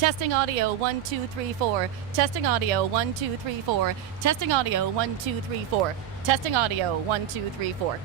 Testing audio 1 2 3 4. Testing audio 1 2 3 4. Testing audio 1 2 3 4. Testing audio 1 2 3 4.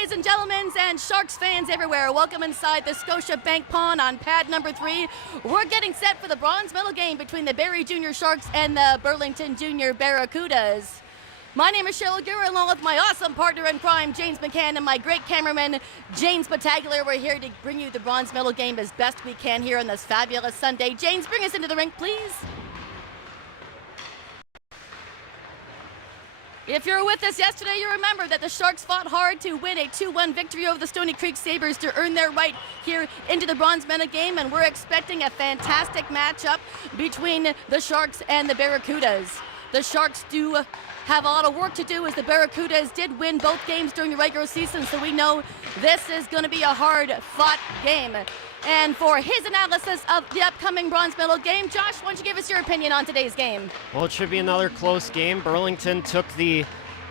ladies and gentlemen, and Sharks fans everywhere. Welcome inside the Scotia Bank Pond on pad number 3. We're getting set for the bronze medal game between the Barrie Junior Sharks and the Burlington Junior Barracudas. My name is Cheryl Gura, along with my awesome partner in crime, James McCann, and my great cameraman, James Battaglia. We're here to bring you the bronze medal game as best we can here on this fabulous Sunday. James, bring us into the rink, please. If you were with us yesterday, you remember that the Sharks fought hard to win a 2-1 victory over the Stony Creek Sabres to earn their right here into the bronze medal game, and we're expecting a fantastic matchup between the Sharks and the Barracudas. The Sharks do have a lot of work to do, as the Barracudas did win both games during the regular season, so we know this is going to be a hard-fought game. And for his analysis of the upcoming bronze medal game, Josh, why don't you give us your opinion on today's game? Well, it should be another close game. Burlington took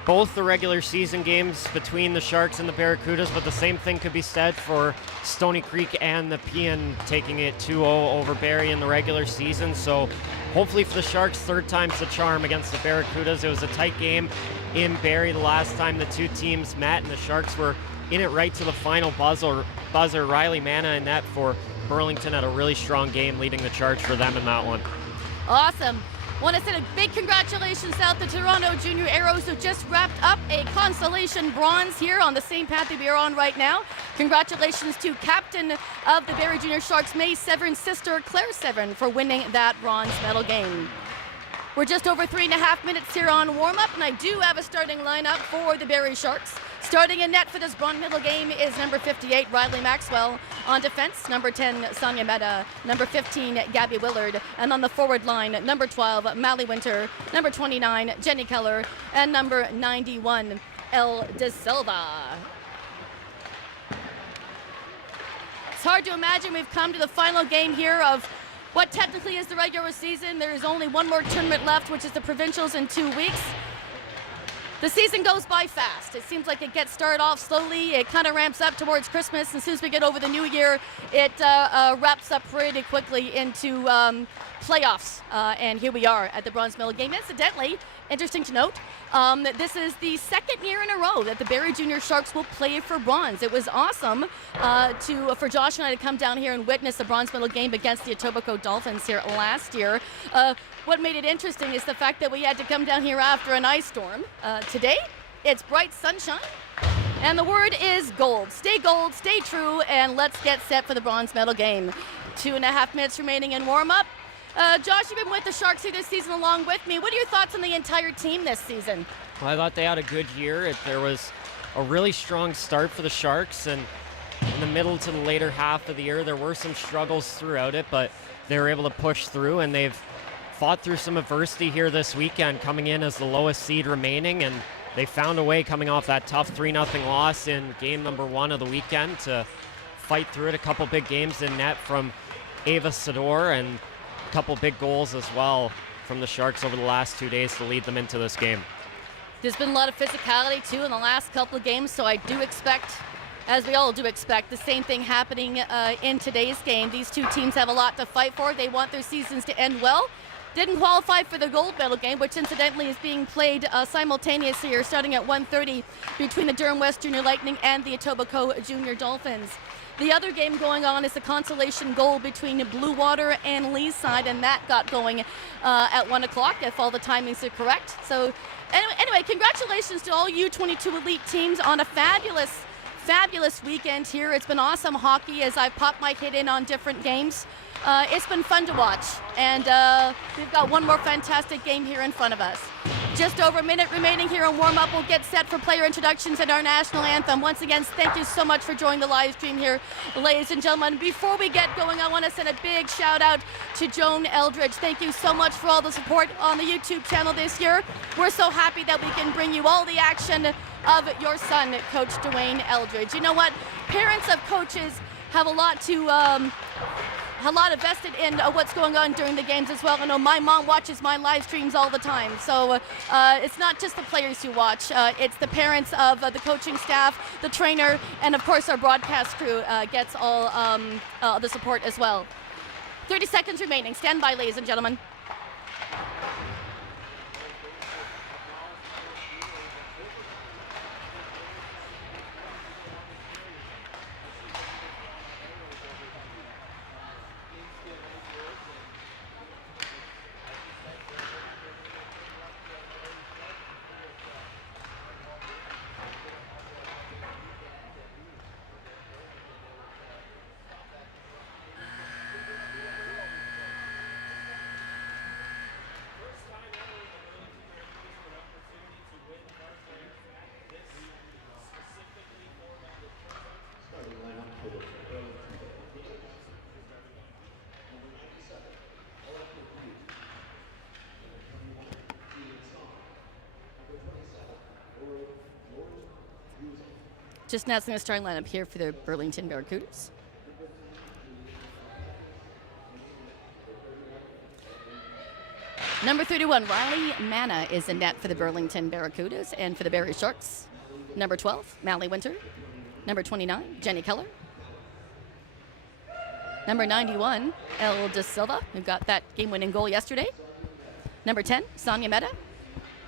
both the regular season games between the Sharks and the Barracudas, but the same thing could be said for Stony Creek and the Peon taking it 2-0 over Barrie in the regular season. So hopefully for the Sharks, third time's the charm against the Barracudas. It was a tight game in Barrie the last time the two teams met, and the Sharks were in it right to the final buzzer. Riley Manna in net for Burlington had a really strong game, leading the charge for them in that one. Awesome. Want to send a big congratulations out to Toronto Junior Arrows, who just wrapped up a consolation bronze here on the same path that we are on right now. Congratulations to captain of the Barrie Junior Sharks, May Severn's sister, Claire Severn, for winning that bronze medal game. We're just over 3.5 minutes here on warm-up, and I do have a starting lineup for the Barrie Sharks. Starting in net for this bronze medal game is number 58, Riley Maxwell. On defense, number 10, Sonia Mehta. Number 15, Gabby Willard. And on the forward line, number 12, Mally Winter. Number 29, Jenny Keller. And number 91, El De Silva. It's hard to imagine we've come to the final game here of what technically is the regular season. There is only one more tournament left, which is the provincials in 2 weeks. The season goes by fast. It seems like it gets started off slowly. It kind of ramps up towards Christmas. And as soon as we get over the new year, it wraps up pretty quickly into playoffs. And here we are at the bronze medal game. Incidentally, interesting to note, that this is the second year in a row that the Barrie Junior Sharks will play for bronze. It was awesome for Josh and I to come down here and witness the bronze medal game against the Etobicoke Dolphins here last year. What made it interesting is the fact that we had to come down here after an ice storm. Today, it's bright sunshine, and the word is gold. Stay gold, stay true, and let's get set for the bronze medal game. 2.5 minutes remaining in warm-up. Josh, you've been with the Sharks here this season along with me. What are your thoughts on the entire team this season? Well, I thought they had a good year. There was a really strong start for the Sharks, and in the middle to the later half of the year, there were some struggles throughout it, but they were able to push through, and they've fought through some adversity here this weekend, coming in as the lowest seed remaining, and they found a way coming off that tough 3-0 loss in game number 1 of the weekend to fight through it. A couple big games in net from Ava Sador, and a couple big goals as well from the Sharks over the last 2 days to lead them into this game. There's been a lot of physicality too in the last couple of games, so I do expect, as we all do expect, the same thing happening in today's game. These two teams have a lot to fight for. They want their seasons to end well. Didn't qualify for the gold medal game, which incidentally is being played simultaneously or starting at 1:30 between the Durham West Junior Lightning and the Etobicoke Junior Dolphins. The other game going on is the consolation goal between Blue Water and Leaside, and that got going at 1 o'clock, if all the timings are correct. So anyway, congratulations to all U22 elite teams on a fabulous weekend here. It's been awesome hockey as I've popped my head in on different games. It's been fun to watch, and we've got one more fantastic game here in front of us. Just over a minute remaining here on warm-up. We'll get set for player introductions and our national anthem. Once again, thank you so much for joining the live stream here, ladies and gentlemen. Before we get going, I want to send a big shout-out to Joan Eldridge. Thank you so much for all the support on the YouTube channel this year. We're so happy that we can bring you all the action of your son, Coach Dwayne Eldridge. You know what? Parents of coaches have a lot invested in what's going on during the games as well. I know my mom watches my live streams all the time, so it's not just the players who watch. It's the parents of the coaching staff, the trainer, and of course our broadcast crew gets all the support as well. 30 seconds remaining. Stand by, ladies and gentlemen. Just announcing the starting lineup here for the Burlington Barracudas. Number 31, Riley Manna is in net for the Burlington Barracudas, and for the Barrie Sharks, number 12, Mally Winter. Number 29, Jenny Keller. Number 91, El De Silva, who got that game-winning goal yesterday. Number 10, Sonia Mehta.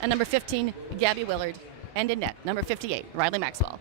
And number 15, Gabby Willard. And in net, number 58, Riley Maxwell.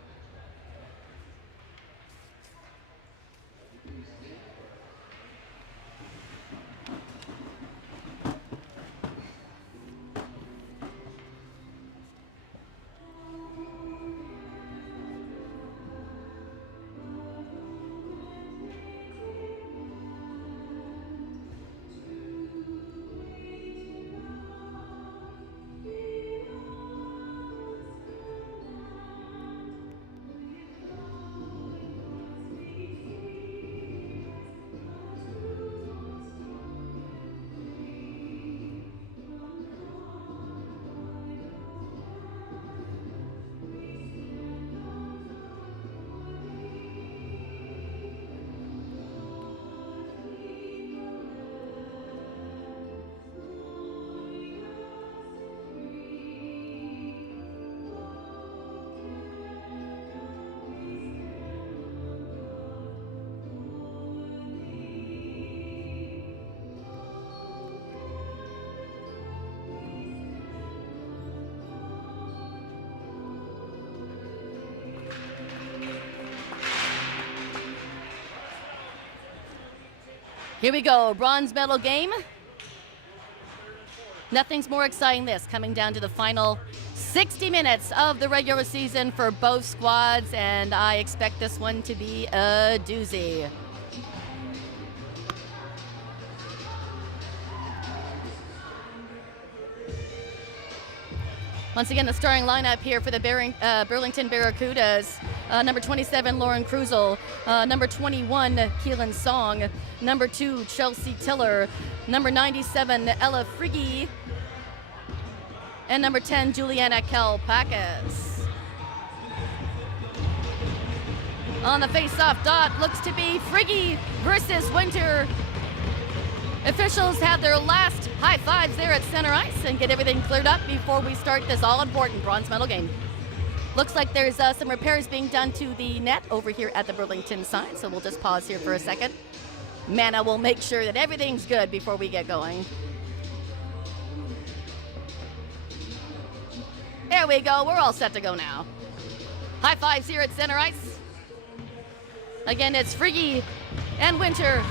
Here we go, bronze medal game. Nothing's more exciting than this, coming down to the final 60 minutes of the regular season for both squads, and I expect this one to be a doozy. Once again, the starting lineup here for the Burlington Barracudas. Number 27, Lauren Krusel. Number 21, Keelan Song. Number 2, Chelsea Tiller. Number 97, Ella Frigge. And number 10, Juliana Kalpakis. On the face-off dot, looks to be Frigge versus Winter. Officials have their last high fives there at center ice and get everything cleared up before we start this all-important bronze medal game. Looks like there's some repairs being done to the net over here at the Burlington side, so we'll just pause here for a second. Manna will make sure that everything's good before we get going. There we go, we're all set to go now. High fives here at center ice. Again, it's Frigge and Winter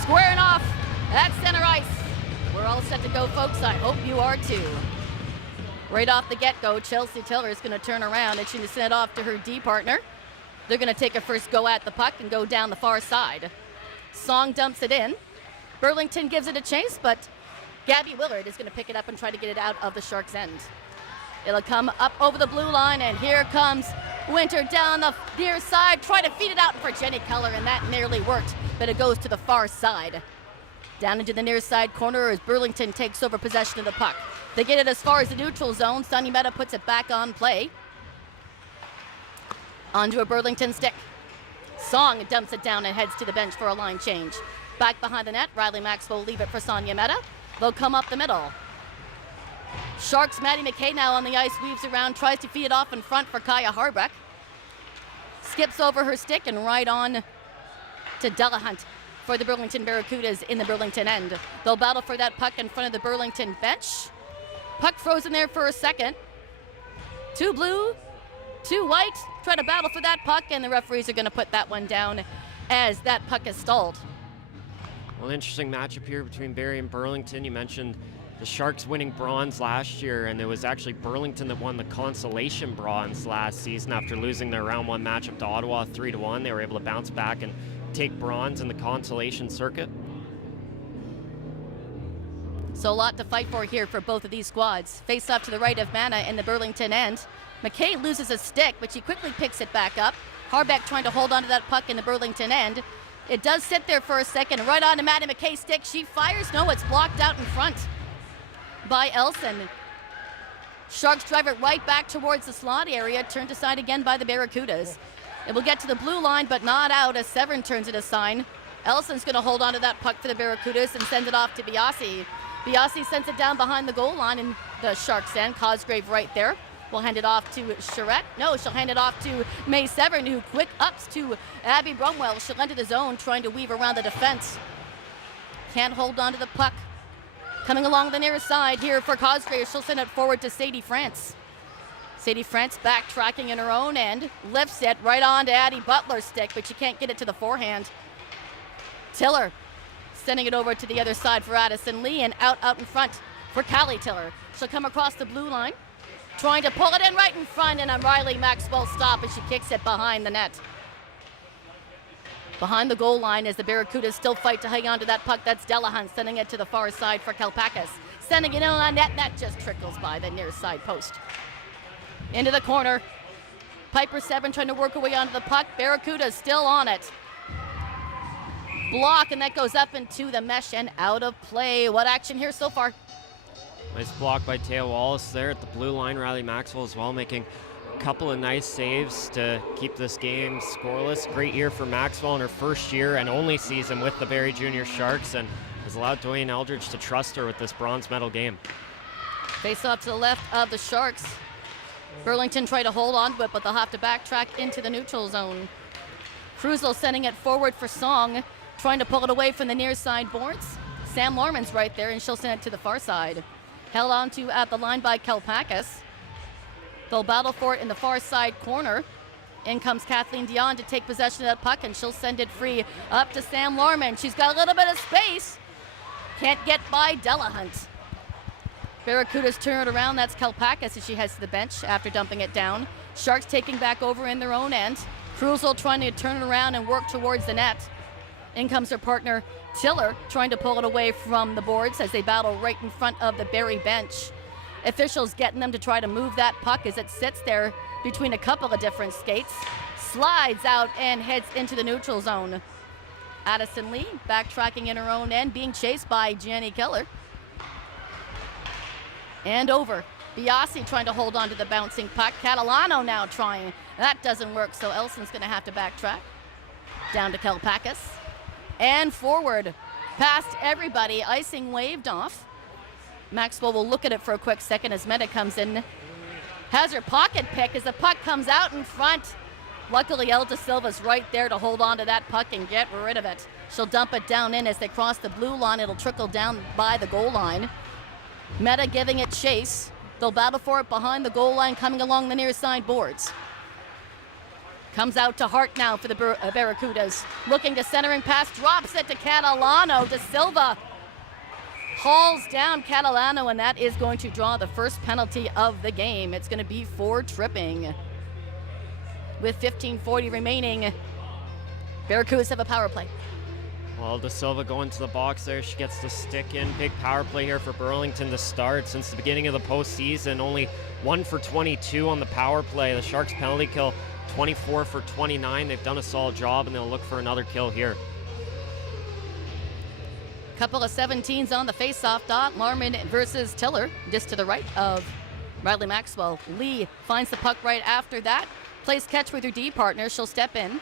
squaring off at center ice. We're all set to go, folks. I hope you are too. Right off the get-go, Chelsea Tiller is going to turn around and she's going to send it off to her D partner. They're going to take a first go at the puck and go down the far side. Song dumps it in. Burlington gives it a chase, but Gabby Willard is going to pick it up and try to get it out of the Sharks' end. It'll come up over the blue line, and here comes Winter down the near side, try to feed it out for Jenny Keller, and that nearly worked, but it goes to the far side. Down into the near side corner as Burlington takes over possession of the puck. They get it as far as the neutral zone. Sonia Mehta puts it back on play. Onto a Burlington stick. Song dumps it down and heads to the bench for a line change. Back behind the net, Riley Maxwell will leave it for Sonia Mehta. They'll come up the middle. Sharks' Maddie McKay now on the ice, weaves around, tries to feed it off in front for Kaya Harbrecht. Skips over her stick and right on to Delahunt for the Burlington Barracudas in the Burlington end. They'll battle for that puck in front of the Burlington bench. Puck frozen there for a second. Two blue, two white, try to battle for that puck, and the referees are going to put that one down as that puck is stalled. Well, interesting matchup here between Barrie and Burlington. You mentioned the Sharks winning bronze last year, and it was actually Burlington that won the consolation bronze last season after losing their round one matchup to Ottawa 3-1. They were able to bounce back and take bronze in the consolation circuit. So a lot to fight for here for both of these squads. Face off to the right of Manna in the Burlington end. McKay loses a stick, but she quickly picks it back up. Harbeck trying to hold onto that puck in the Burlington end. It does sit there for a second, right on to Maddie McKay's stick. She fires, no, it's blocked out in front by Elson. Sharks drive it right back towards the slot area, turned aside again by the Barracudas. It will get to the blue line, but not out as Severn turns it aside. Ellison's going to hold on to that puck for the Barracudas and send it off to Biasi. Biasi sends it down behind the goal line in the Sharks' end. Cosgrave right there. Will hand it off to Charette. No, she'll hand it off to May Severn, who quick ups to Abby Brumwell. She'll enter the zone, trying to weave around the defense. Can't hold on to the puck. Coming along the near side here for Cosgrave. She'll send it forward to Sadie France. Sadie France backtracking in her own end. Lifts it right on to Addie Butler's stick, but she can't get it to the forehand. Tiller sending it over to the other side for Addison Lee, and out in front for Callie Tiller. She'll come across the blue line, trying to pull it in right in front, and a Riley Maxwell stop as she kicks it behind the net. Behind the goal line as the Barracudas still fight to hang on to that puck. That's Delahunt sending it to the far side for Kalpakis. Sending it in on net, that just trickles by the near side post. Into the corner. Piper Severn trying to work her way onto the puck. Barracudas still on it. Block, and that goes up into the mesh and out of play. What action here so far? Nice block by Taya Wallace there at the blue line. Riley Maxwell as well, making a couple of nice saves to keep this game scoreless. Great year for Maxwell in her first year and only season with the Barrie Junior Sharks, and has allowed Dwayne Eldridge to trust her with this bronze medal game. Face off to the left of the Sharks. Burlington try to hold on to it, but they'll have to backtrack into the neutral zone. Cruzel sending it forward for Song, trying to pull it away from the near side boards. Sam Lorman's right there, and she'll send it to the far side. Held on to at the line by Kalpakis. They'll battle for it in the far side corner. In comes Kathleen Dion to take possession of that puck, and she'll send it free up to Sam Lorman. She's got a little bit of space. Can't get by Delahunt. Barracudas turn it around. That's Kalpakis as she heads to the bench after dumping it down. Sharks taking back over in their own end. Cruzel trying to turn it around and work towards the net. In comes her partner, Tiller, trying to pull it away from the boards as they battle right in front of the Barrie bench. Officials getting them to try to move that puck as it sits there between a couple of different skates. Slides out and heads into the neutral zone. Addison Lee backtracking in her own end, being chased by Jenny Keller. And over. Biasi trying to hold on to the bouncing puck. Catalano now trying. That doesn't work, so Elson's going to have to backtrack. Down to Kalpakis. And forward. Past everybody. Icing waved off. Maxwell will look at it for a quick second as Meta comes in. Has her pocket pick as the puck comes out in front. Luckily, Elda Silva's right there to hold on to that puck and get rid of it. She'll dump it down in as they cross the blue line. It'll trickle down by the goal line. Meta giving it chase. They'll battle for it behind the goal line, coming along the near side boards. Comes out to Hart now for the Barracudas. Looking to centering pass, drops it to Catalano. De Silva hauls down Catalano, and that is going to draw the first penalty of the game. It's going to be for tripping. With 15:40 remaining, Barracudas have a power play. Well, De Silva going to the box there. She gets the stick in. Big power play here for Burlington to start. Since the beginning of the postseason, only 1 for 22 on the power play. The Sharks penalty kill 24 for 29. They've done a solid job, and they'll look for another kill here. Couple of 17s on the face-off dot. Larman versus Tiller, just to the right of Riley Maxwell. Lee finds the puck right after that. Plays catch with her D partner. She'll step in.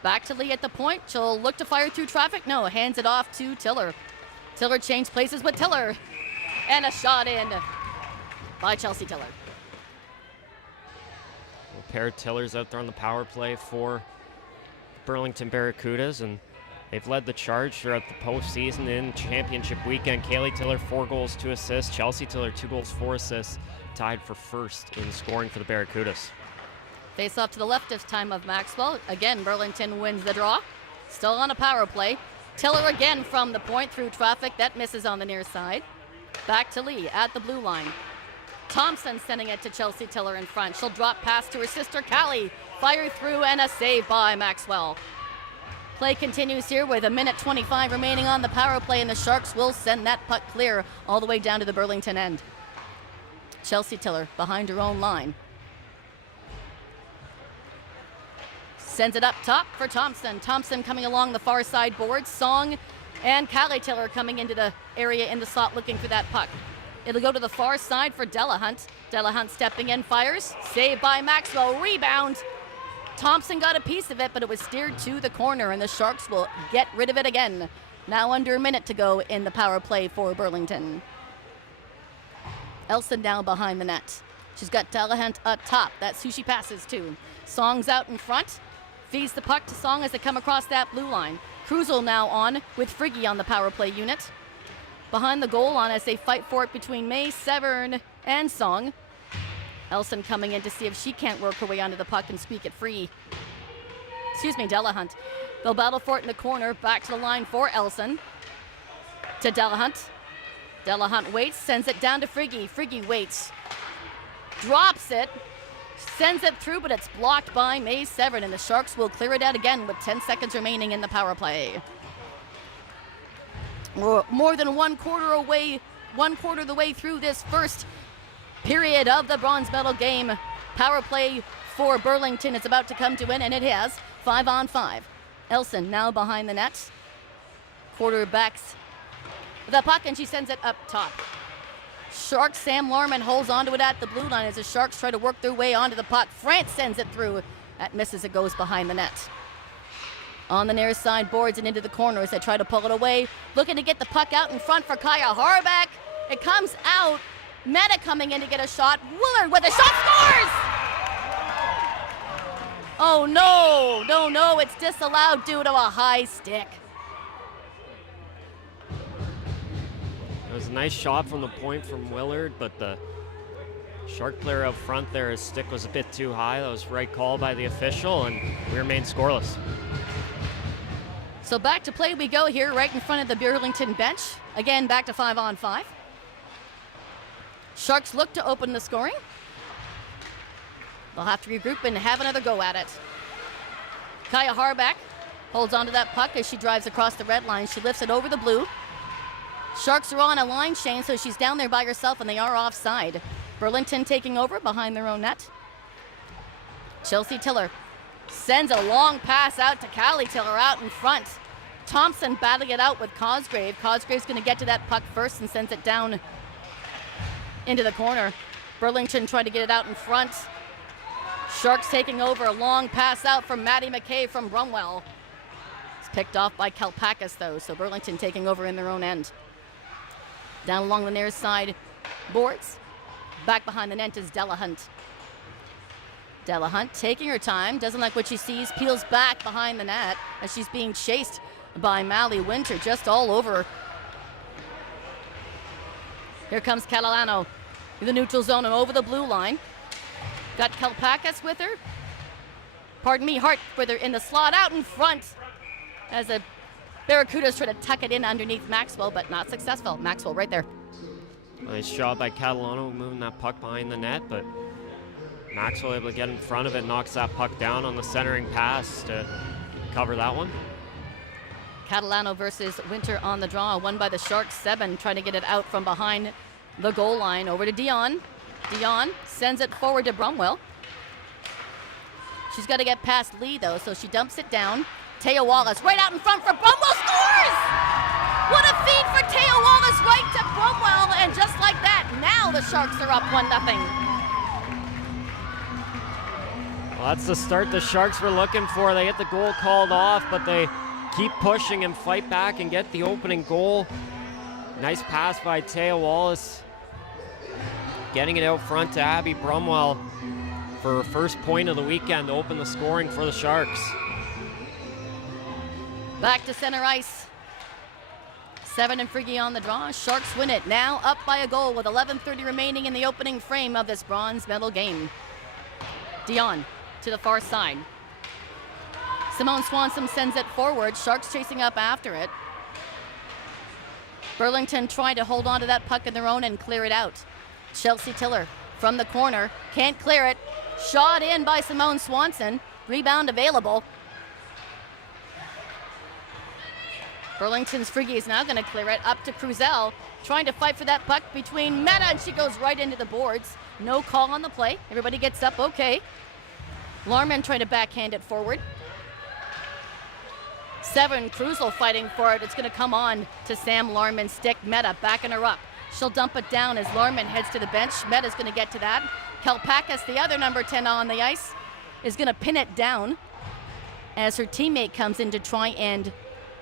Back to Lee at the point. She'll look to fire through traffic. No, hands it off to Tiller. Tiller changed places with Tiller. And a shot in by Chelsea Tiller. A pair of Tillers out there on the power play for Burlington Barracudas, and they've led the charge throughout the postseason in championship weekend. Kaylee Tiller, 4 goals, 2 assists. Chelsea Tiller, 2 goals, 4 assists. Tied for first in scoring for the Barracudas. Face off to the left this time of Maxwell. Again, Burlington wins the draw. Still on a power play. Tiller again from the point through traffic. That misses on the near side. Back to Lee at the blue line. Thompson sending it to Chelsea Tiller in front. She'll drop pass to her sister Callie. Fire through and a save by Maxwell. Play continues here with 1:25 remaining on the power play, and the Sharks will send that puck clear all the way down to the Burlington end. Chelsea Tiller behind her own line. Sends it up top for Thompson. Thompson coming along the far side board. Song and Callie Tiller coming into the area in the slot looking for that puck. It'll go to the far side for Delahunt. Delahunt stepping in, fires. Saved by Maxwell. Rebound. Thompson got a piece of it, but it was steered to the corner, and the Sharks will get rid of it again. Now under a minute to go in the power play for Burlington. Elson now behind the net. She's got Delahunt up top. That's who she passes to. Song's out in front. Feeds the puck to Song as they come across that blue line. Cruzel now on with Friggy on the power play unit. Behind the goal line as they fight for it between May, Severn, and Song. Elson coming in to see if she can't work her way onto the puck and squeak it free. Delahunt. They'll battle for it in the corner. Back to the line for Elson. To Delahunt. Delahunt waits, sends it down to Friggy. Friggy waits. Drops it. Sends it through, but it's blocked by May Severn, and the Sharks will clear it out again with 10 seconds remaining in the power play. More than one quarter of the way through this first period of the bronze medal game. Power play for Burlington is about to come to an end, and it has 5-on-5. Elson now behind the net. Quarterbacks the puck, and she sends it up top. Sharks, Sam Larman holds onto it at the blue line as the Sharks try to work their way onto the puck. France sends it through. That misses, it goes behind the net. On the near side boards and into the corner as they try to pull it away. Looking to get the puck out in front for Kaya Harbeck. It comes out. Meta coming in to get a shot. Willard with a shot, scores! Oh no, it's disallowed due to a high stick. It was a nice shot from the point from Willard, but the Shark player out front there, his stick was a bit too high. That was right call by the official, and we remain scoreless. So back to play we go here, right in front of the Burlington bench. Again, back to 5-on-5. Sharks look to open the scoring. They'll have to regroup and have another go at it. Kaya Harbeck holds onto that puck as she drives across the red line. She lifts it over the blue. Sharks are on a line chain, so she's down there by herself, and they are offside. Burlington taking over behind their own net. Chelsea Tiller sends a long pass out to Callie Tiller out in front. Thompson battling it out with Cosgrave. Cosgrave's going to get to that puck first and sends it down into the corner. Burlington trying to get it out in front. Sharks taking over. A long pass out from Maddie McKay from Brumwell. It's picked off by Kalpakis, though, so Burlington taking over in their own end. Down along the near side boards. Back behind the net is Delahunt. Delahunt taking her time, doesn't like what she sees, peels back behind the net as she's being chased by Mally Winter just all over. Here comes Catalano in the neutral zone and over the blue line. Got Kalpakis with her. Hart with her in the slot out in front as the Barracudas try to tuck it in underneath Maxwell, but not successful. Maxwell right there. Nice job by Catalano moving that puck behind the net, but Maxwell able to get in front of it, knocks that puck down on the centering pass to cover that one. Catalano versus Winter on the draw, won by the Sharks. Seven trying to get it out from behind the goal line over to Dion. Dion sends it forward to Brumwell. She's got to get past Lee though, so she dumps it down. Taya Wallace right out in front for Brumwell, scores! What a feed for Taya Wallace right to Brumwell, and just like that, now the Sharks are up 1-0. Well, that's the start the Sharks were looking for. They get the goal called off, but they keep pushing and fight back and get the opening goal. Nice pass by Taya Wallace. Getting it out front to Abby Brumwell for her first point of the weekend to open the scoring for the Sharks. Back to center ice. Seven and Friggy on the draw. Sharks win it. Now up by a goal with 11:30 remaining in the opening frame of this bronze medal game. Dion to the far side. Simone Swanson sends it forward. Sharks chasing up after it. Burlington trying to hold on to that puck in their own and clear it out. Chelsea Tiller from the corner. Can't clear it. Shot in by Simone Swanson. Rebound available. Burlington's Friggy is now going to clear it up to Cruzel, trying to fight for that puck between Meta, and she goes right into the boards. No call on the play. Everybody gets up okay. Larman trying to backhand it forward. Seven, Cruzel fighting for it. It's going to come on to Sam Larman's stick. Meta backing her up. She'll dump it down as Lorman heads to the bench. Meta's going to get to that. Kalpakis, the other number 10 on the ice, is going to pin it down as her teammate comes in to try and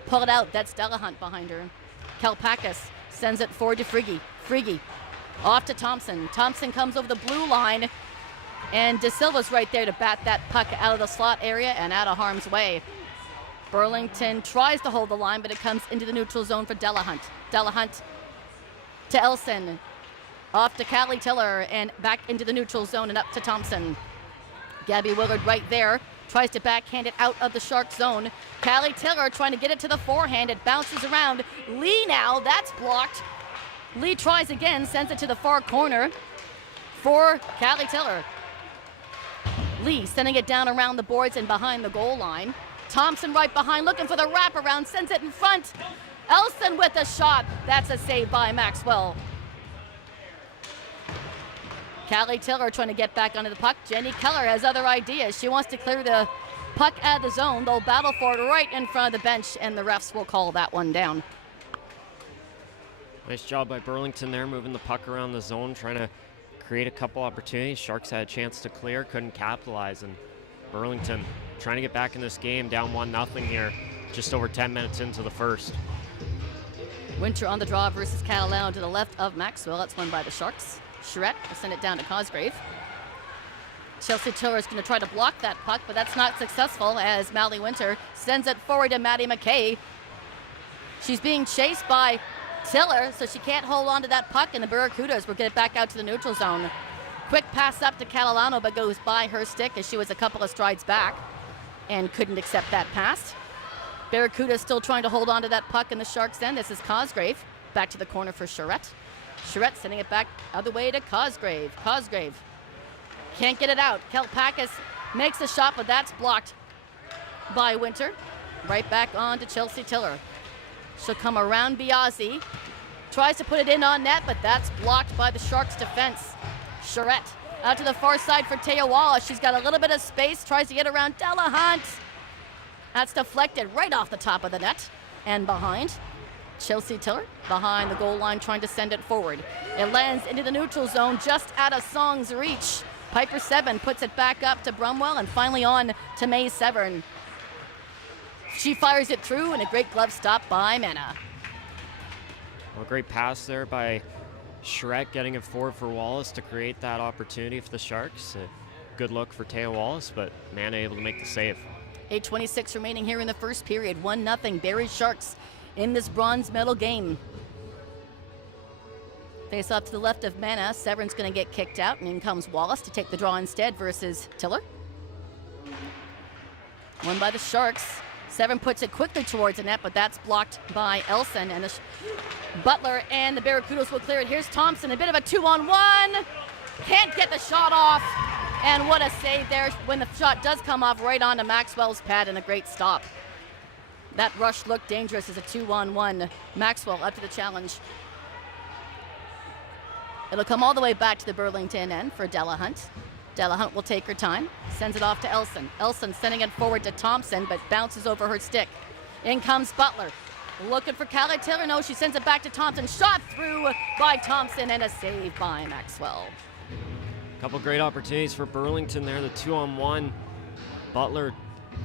pull it out. That's Delahunt behind her. Kalpakis sends it forward to Friggy. Friggy off to Thompson. Thompson comes over the blue line, and De Silva's right there to bat that puck out of the slot area and out of harm's way. Burlington tries to hold the line, but it comes into the neutral zone for Delahunt. Delahunt to Elson. Off to Callie Tiller and back into the neutral zone and up to Thompson. Gabby Willard right there. Tries to backhand it out of the Shark zone. Callie Tiller trying to get it to the forehand. It bounces around. Lee now, that's blocked. Lee tries again, sends it to the far corner for Callie Tiller. Lee sending it down around the boards and behind the goal line. Thompson right behind, looking for the wraparound, sends it in front. Elson with a shot. That's a save by Maxwell. Callie Tiller trying to get back onto the puck. Jenny Keller has other ideas. She wants to clear the puck out of the zone. They'll battle for it right in front of the bench, and the refs will call that one down. Nice job by Burlington there, moving the puck around the zone, trying to create a couple opportunities. Sharks had a chance to clear, couldn't capitalize, and Burlington trying to get back in this game, down 1-0 here, just over 10 minutes into the first. Winter on the draw versus Catalano to the left of Maxwell. That's won by the Sharks. Charette will send it down to Cosgrave. Chelsea Tiller is going to try to block that puck, but that's not successful as Mally Winter sends it forward to Maddie McKay. She's being chased by Tiller, so she can't hold on to that puck, and the Barracudas will get it back out to the neutral zone. Quick pass up to Catalano, but goes by her stick as she was a couple of strides back and couldn't accept that pass. Barracuda still trying to hold on to that puck in the Sharks' end. This is Cosgrave. Back to the corner for Charette. Charette sending it back other way to Cosgrave. Cosgrave can't get it out. Kalpakis makes a shot, but that's blocked by Winter. Right back on to Chelsea Tiller. She'll come around Biazzi. Tries to put it in on net, but that's blocked by the Sharks' defense. Charette out to the far side for Taya Wallace. She's got a little bit of space. Tries to get around Delahunt. That's deflected right off the top of the net and behind. Chelsea Tiller behind the goal line trying to send it forward. It lands into the neutral zone just out of Song's reach. Piper 7 puts it back up to Brumwell and finally on to May Severn. She fires it through and a great glove stop by Mena. Well, great pass there by Shrek getting it forward for Wallace to create that opportunity for the Sharks. A good look for Taya Wallace, but Mana able to make the save. 8:26 remaining here in the first period. 1-0 Barrie Sharks in this bronze medal game. Face off to the left of Mana. Severn's going to get kicked out, and in comes Wallace to take the draw instead versus Tiller. Won by the Sharks. Severn puts it quickly towards the net, but that's blocked by Elson. And Butler and the Barracudas will clear it. Here's Thompson, a bit of a 2-on-1. Can't get the shot off. And what a save there when the shot does come off right onto Maxwell's pad, and a great stop. That rush looked dangerous as a 2-on-1. Maxwell up to the challenge. It'll come all the way back to the Burlington end for Delahunt. Delahunt will take her time, sends it off to Elson. Elson sending it forward to Thompson, but bounces over her stick. In comes Butler. Looking for Callie Taylor. No, she sends it back to Thompson. Shot through by Thompson and a save by Maxwell. Couple great opportunities for Burlington there. The 2-on-1. Butler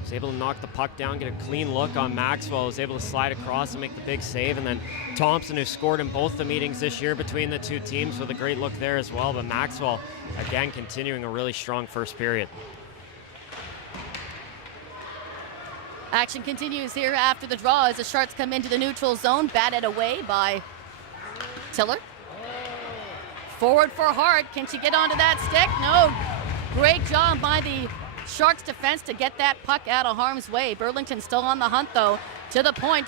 was able to knock the puck down, get a clean look on Maxwell, was able to slide across and make the big save. And then Thompson, who scored in both the meetings this year between the two teams, with a great look there as well. But Maxwell, again, continuing a really strong first period. Action continues here after the draw as the Sharks come into the neutral zone, batted away by Tiller. Forward for Hart. Can she get onto that stick? No. Great job by the Sharks defense to get that puck out of harm's way. Burlington still on the hunt though. To the point.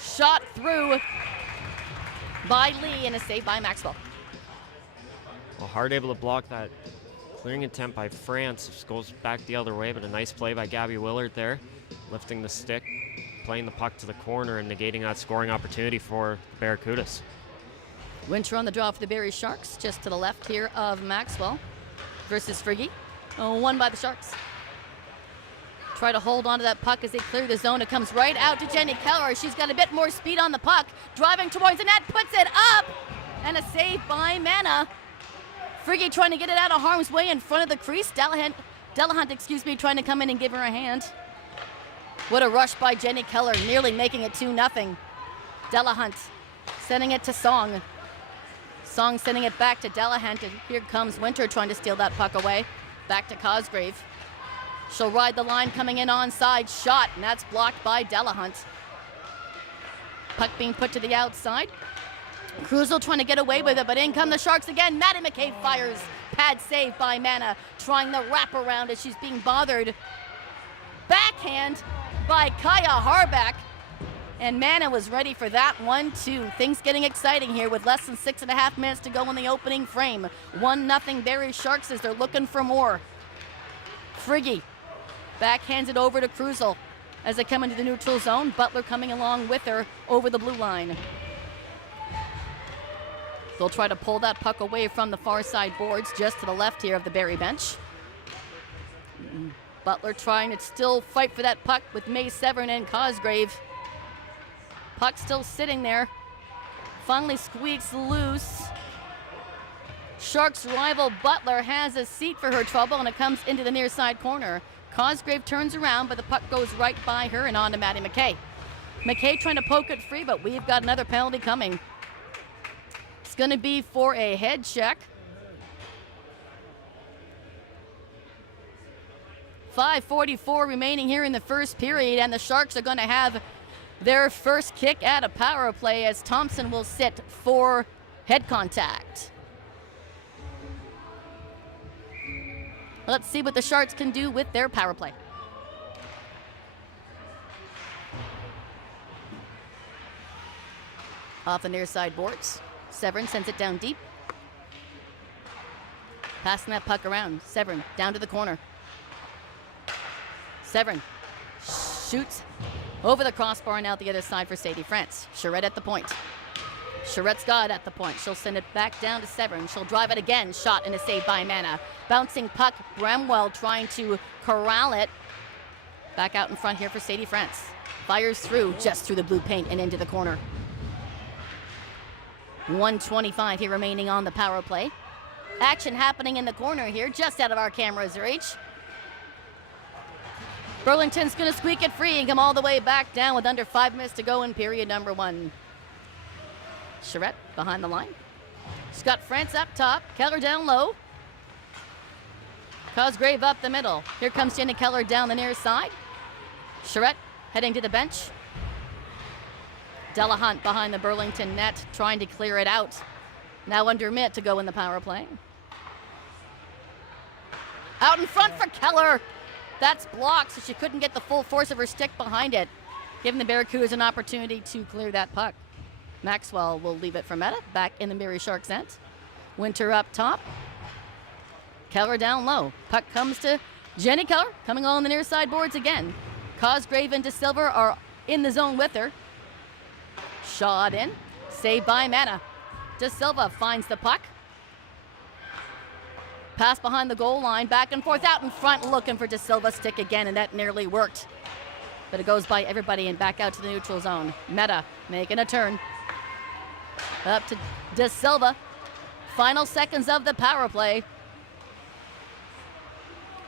Shot through by Lee and a save by Maxwell. Well, Hart able to block that clearing attempt by France. Just goes back the other way, but a nice play by Gabby Willard there. Lifting the stick, playing the puck to the corner and negating that scoring opportunity for the Barracudas. Winter on the draw for the Barrie Sharks, just to the left here of Maxwell versus Friggy. Won by the Sharks. Try to hold onto that puck as they clear the zone. It comes right out to Jenny Keller. She's got a bit more speed on the puck. Driving towards the net, puts it up. And a save by Mana. Friggy trying to get it out of harm's way in front of the crease. Delahunt, trying to come in and give her a hand. What a rush by Jenny Keller, nearly making it 2-0. Delahunt sending it to Song. Song sending it back to Delahunt, and here comes Winter trying to steal that puck away. Back to Cosgrave. She'll ride the line coming in onside. Shot, and that's blocked by Delahunt. Puck being put to the outside. Cruzel trying to get away with it, but in come the Sharks again. Maddie McKay fires. Pad save by Mana, trying the wraparound as she's being bothered. Backhand by Kaya Harback. And Mana was ready for that one, too. Things getting exciting here with less than 6.5 minutes to go in the opening frame. 1-0 Barrie Sharks as they're looking for more. Friggy backhands it over to Cruzel as they come into the neutral zone. Butler coming along with her over the blue line. They'll try to pull that puck away from the far side boards just to the left here of the Barrie bench. Butler trying to still fight for that puck with May Severn and Cosgrave. Puck still sitting there. Finally squeaks loose. Sharks rival Butler has a seat for her trouble, and it comes into the near side corner. Cosgrave turns around, but the puck goes right by her and on to Maddie McKay. McKay trying to poke it free, but we've got another penalty coming. It's going to be for a head check. 5:44 remaining here in the first period, and the Sharks are going to have their first kick at a power play as Thompson will sit for head contact. Let's see what the Sharks can do with their power play. Off the near side boards. Severn sends it down deep. Passing that puck around. Severn down to the corner. Severn shoots over the crossbar and out the other side for Sadie France. Charette at the point. Charette's got it at the point. She'll send it back down to Severn. She'll drive it again. Shot and a save by Mana. Bouncing puck. Bramwell trying to corral it. Back out in front here for Sadie France. Fires through, just through the blue paint and into the corner. 1:25 here remaining on the power play. Action happening in the corner here, just out of our camera's reach. Burlington's going to squeak it free and come all the way back down with under 5 minutes to go in period number 1. Charette behind the line. She's got France up top, Keller down low. Cosgrave up the middle. Here comes Jenny Keller down the near side. Charette heading to the bench. Delahunt behind the Burlington net, trying to clear it out. Now under minute to go in the power play. Out in front for Keller. That's blocked, so she couldn't get the full force of her stick behind it, giving the Barracudas an opportunity to clear that puck. Maxwell will leave it for Meta, back in the Barrie Sharks end. Winter up top. Keller down low. Puck comes to Jenny Keller, coming on the near side boards again. Cosgrave and De Silva are in the zone with her. Shot in, saved by Mana. De Silva finds the puck. Pass behind the goal line, back and forth, out in front, looking for De Silva's stick again, and that nearly worked. But it goes by everybody and back out to the neutral zone. Meta making a turn. Up to De Silva. Final seconds of the power play.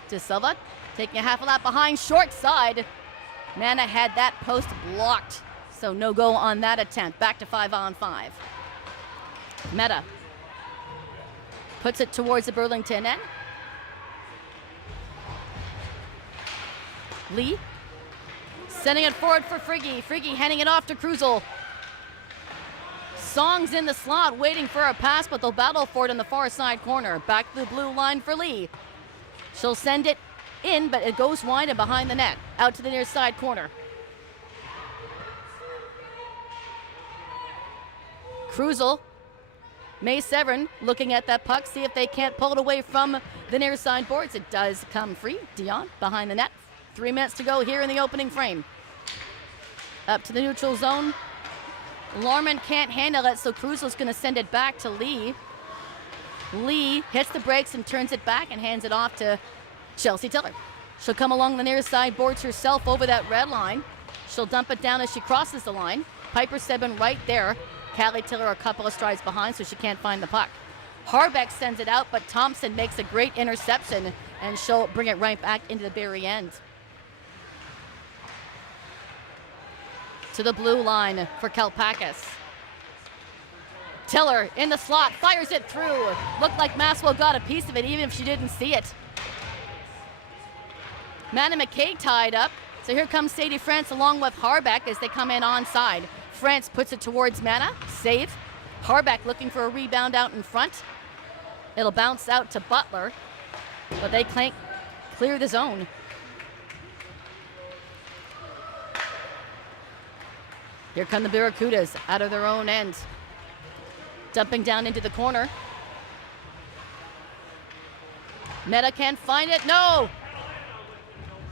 De Silva taking a half a lap behind, short side. Mana had that post blocked, so no go on that attempt. Back to 5-on-5. Meta puts it towards the Burlington end. Lee sending it forward for Friggy. Friggy handing it off to Cruzel. Song's in the slot waiting for a pass, but they'll battle for it in the far side corner. Back to the blue line for Lee. She'll send it in, but it goes wide and behind the net. Out to the near side corner. Cruzel. May Severn looking at that puck, see if they can't pull it away from the near side boards. It does come free. Dion behind the net. 3 minutes to go here in the opening frame. Up to the neutral zone. Lorman can't handle it, so Cruzel's going to send it back to Lee. Lee hits the brakes and turns it back and hands it off to Chelsea Tiller. She'll come along the near side boards herself over that red line. She'll dump it down as she crosses the line. Piper Sebin right there. Callie Tiller a couple of strides behind, so she can't find the puck. Harbeck sends it out, but Thompson makes a great interception, and she'll bring it right back into the Barrie end. To the blue line for Kalpakis. Tiller in the slot, fires it through. Looked like Maxwell got a piece of it, even if she didn't see it. Manna McKay tied up. So here comes Sadie France along with Harbeck as they come in onside. France puts it towards Manna, save. Harbeck looking for a rebound out in front. It'll bounce out to Butler, but they clear the zone. Here come the Barracudas out of their own end. Dumping down into the corner. Meta can't find it, no!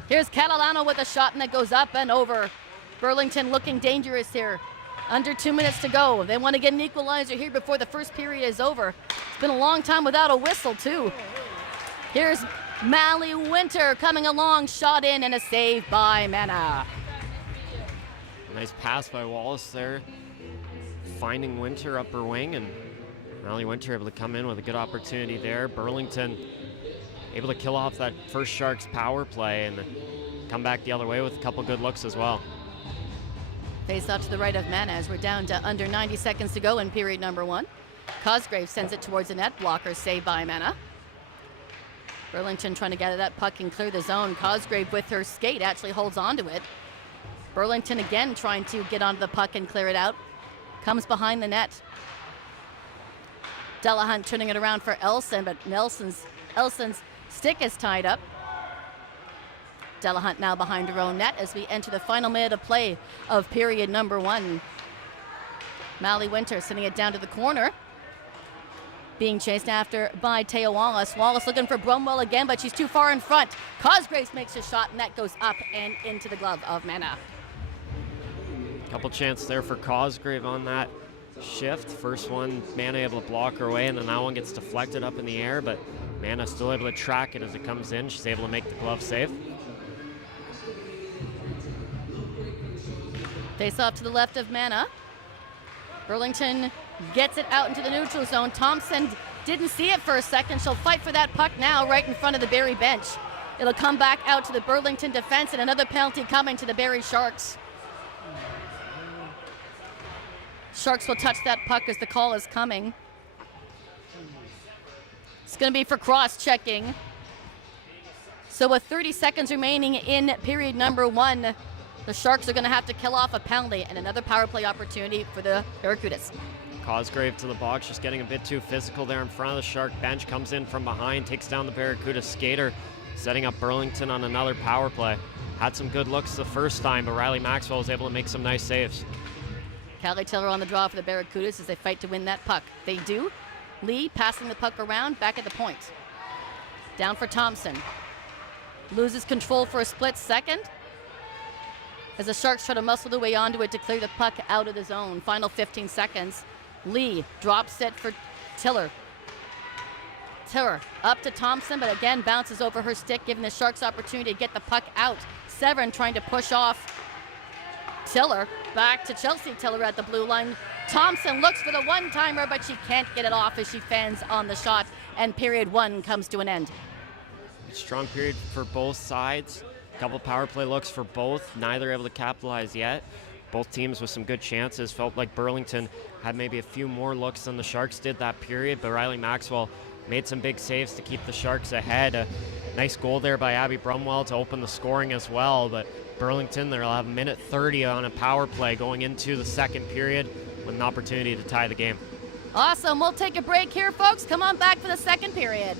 Here's Catalano with a shot, and that goes up and over. Burlington looking dangerous here. Under 2 minutes to go. They want to get an equalizer here before the first period is over. It's been a long time without a whistle, too. Here's Mally Winter coming along, shot in, and a save by Manna. Nice pass by Wallace there, finding Winter upper wing, and Mally Winter able to come in with a good opportunity there. Burlington able to kill off that first Sharks power play and come back the other way with a couple good looks as well. Face off to the right of Manna as we're down to under 90 seconds to go in period number 1. Cosgrave sends it towards the net blocker, saved by Manna. Burlington trying to gather that puck and clear the zone. Cosgrave with her skate actually holds onto it. Burlington again trying to get onto the puck and clear it out. Comes behind the net. Delahunt turning it around for Elson, but Elson's stick is tied up. Delahunt now behind her own net as we enter the final minute of play of period number 1. Mally Winter sending it down to the corner. Being chased after by Taya Wallace. Wallace looking for Brumwell again, but she's too far in front. Cosgraves makes a shot, and that goes up and into the glove of Manna. Couple chances there for Cosgrave on that shift. First one, Manna able to block her away, and then that one gets deflected up in the air, but Manna still able to track it as it comes in. She's able to make the glove save. Face off to the left of Manna. Burlington gets it out into the neutral zone. Thompson didn't see it for a second. She'll fight for that puck now right in front of the Barrie bench. It'll come back out to the Burlington defense, and another penalty coming to the Barrie Sharks. Sharks will touch that puck as the call is coming. It's going to be for cross-checking. So with 30 seconds remaining in period number 1, the Sharks are going to have to kill off a penalty and another power play opportunity for the Barracudas. Cosgrave to the box, just getting a bit too physical there in front of the Shark bench. Comes in from behind, takes down the Barracuda skater, setting up Burlington on another power play. Had some good looks the first time, but Riley Maxwell was able to make some nice saves. Callie Tiller on the draw for the Barracudas as they fight to win that puck. They do. Lee passing the puck around, back at the point. Down for Thompson. Loses control for a split second as the Sharks try to muscle their way onto it to clear the puck out of the zone. Final 15 seconds. Lee drops it for Tiller. Tiller up to Thompson, but again bounces over her stick, giving the Sharks opportunity to get the puck out. Severin trying to push off Tiller. Back to Chelsea Tiller at the blue line. Thompson looks for the one-timer, but she can't get it off as she fans on the shot, and period 1 comes to an end. Strong period for both sides. Couple power play looks for both. Neither able to capitalize yet. Both teams with some good chances. Felt like Burlington had maybe a few more looks than the Sharks did that period, but Riley Maxwell made some big saves to keep the Sharks ahead. A nice goal there by Abby Brumwell to open the scoring as well, but Burlington, they'll have a minute 30 on a power play going into the second period with an opportunity to tie the game. Awesome. We'll take a break here, folks. Come on back for the second period.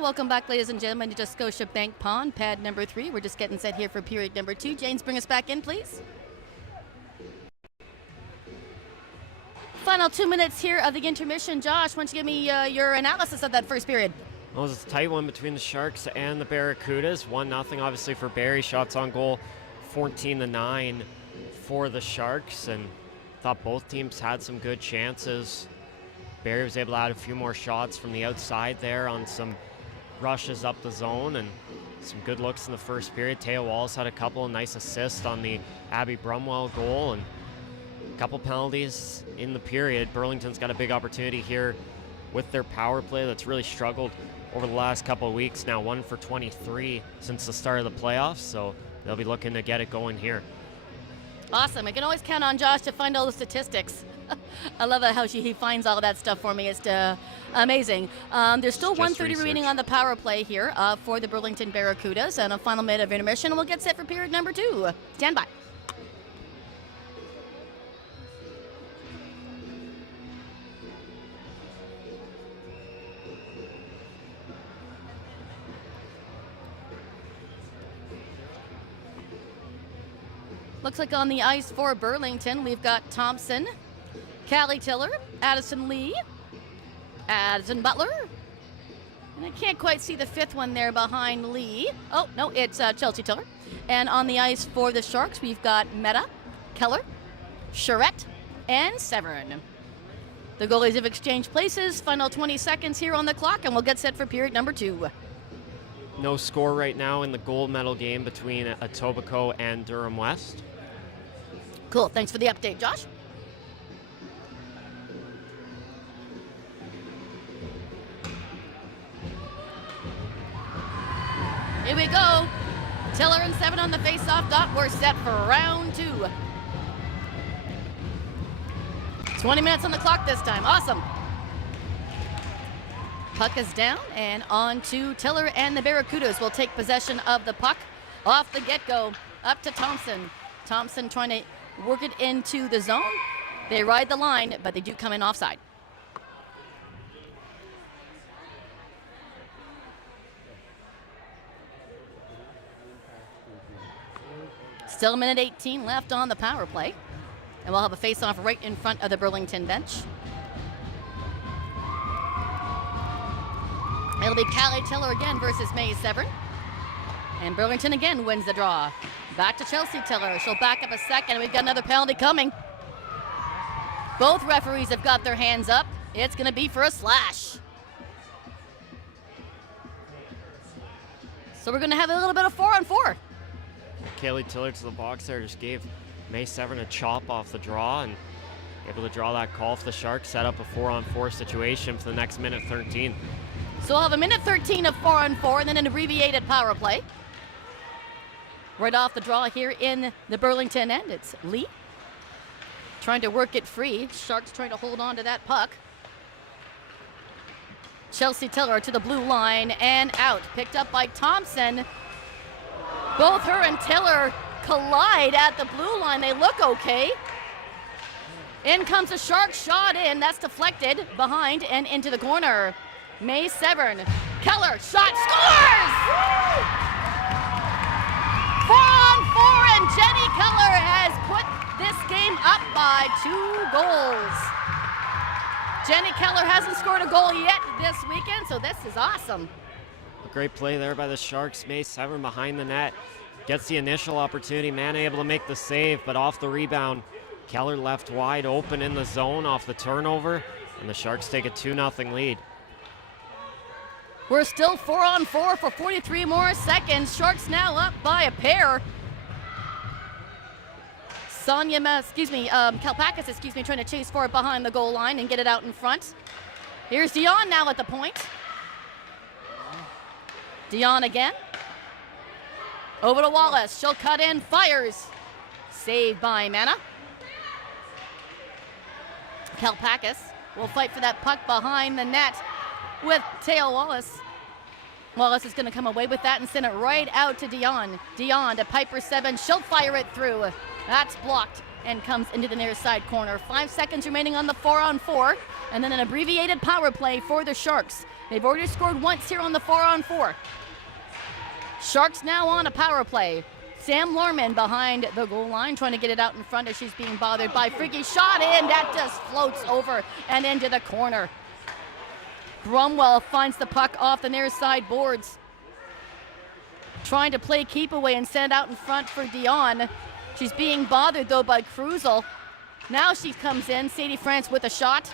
Welcome back, ladies and gentlemen, to Scotia Bank Pond, pad number 3. We're just getting set here for period number 2. James, bring us back in, please. Final 2 minutes here of the intermission. Josh, why don't you give me your analysis of that first period? Well, it was a tight one between the Sharks and the Barracudas. 1-0, obviously, for Barrie. Shots on goal, 14-9 for the Sharks. And thought both teams had some good chances. Barrie was able to add a few more shots from the outside there on some rushes up the zone and some good looks in the first period. Teo Wallace had a couple of nice assists on the Abby Brumwell goal and a couple penalties in the period. Burlington's got a big opportunity here with their power play that's really struggled over the last couple of weeks. Now 1 for 23 since the start of the playoffs, so they'll be looking to get it going here. Awesome. I can always count on Josh to find all the statistics. I love how he finds all of that stuff for me. It's amazing. There's still 1:30 remaining on the power play here for the Burlington Barracudas, and a final minute of intermission. We'll get set for period number 2. Stand by. Looks like on the ice for Burlington, we've got Thompson, Callie Tiller, Addison Lee, Addison Butler, and I can't quite see the 5th one there behind Lee. Oh, no, it's Chelsea Tiller. And on the ice for the Sharks, we've got Meta, Keller, Charette, and Severn. The goalies have exchanged places. Final 20 seconds here on the clock, and we'll get set for period number 2. No score right now in the gold medal game between Etobicoke and Durham West. Cool, thanks for the update, Josh. Here we go. Tiller and 7 on the face-off dot. We're set for round 2. 20 minutes on the clock this time. Awesome. Puck is down and on to Tiller, and the Barracudas will take possession of the puck off the get-go. Up to Thompson. Thompson trying to work it into the zone. They ride the line, but they do come in offside. Still a minute 18 left on the power play. And we'll have a face-off right in front of the Burlington bench. It'll be Callie Tiller again versus May Severn. And Burlington again wins the draw. Back to Chelsea Tiller. She'll back up a second. We've got another penalty coming. Both referees have got their hands up. It's going to be for a slash. So we're going to have a little bit of 4-on-4. Callie Tiller to the box there, just gave May Severn a chop off the draw and able to draw that call for the Sharks, set up a 4-on-4 situation for the next minute 13. So we'll have a minute 13 of 4-on-4 and then an abbreviated power play. Right off the draw here in the Burlington end, it's Lee trying to work it free. Sharks trying to hold on to that puck. Chelsea Tiller to the blue line and out. Picked up by Thompson. Both her and Tiller collide at the blue line. They look okay. In comes a Shark shot in. That's deflected behind and into the corner. May Severn. Keller, shot, scores! 4-on-4, and Jenny Keller has put this game up by 2 goals. Jenny Keller hasn't scored a goal yet this weekend, so this is awesome. A great play there by the Sharks. May Severn behind the net. Gets the initial opportunity. Manna able to make the save, but off the rebound. Keller left wide open in the zone off the turnover, and the Sharks take a 2-0 lead. We're still 4-on-4 for 43 more seconds. Sharks now up by a pair. Kalpakis, trying to chase for it behind the goal line and get it out in front. Here's Dion now at the point. Dion again. Over to Wallace. She'll cut in, fires. Saved by Manna. Kalpakis will fight for that puck behind the net with Teo Wallace. Wallace is going to come away with that and send it right out to Dion. Dion to Piper 7. She'll fire it through. That's blocked and comes into the near side corner. 5 seconds remaining on the 4-on-4, and then an abbreviated power play for the Sharks. They've already scored once here on the 4-on-4. Sharks now on a power play. Sam Lorman behind the goal line, trying to get it out in front as she's being bothered by Friggy. Shot in, that just floats over and into the corner. Brumwell finds the puck off the near side boards. Trying to play keep away and send out in front for Dion. She's being bothered though by Cruzel. Now she comes in, Sadie France with a shot.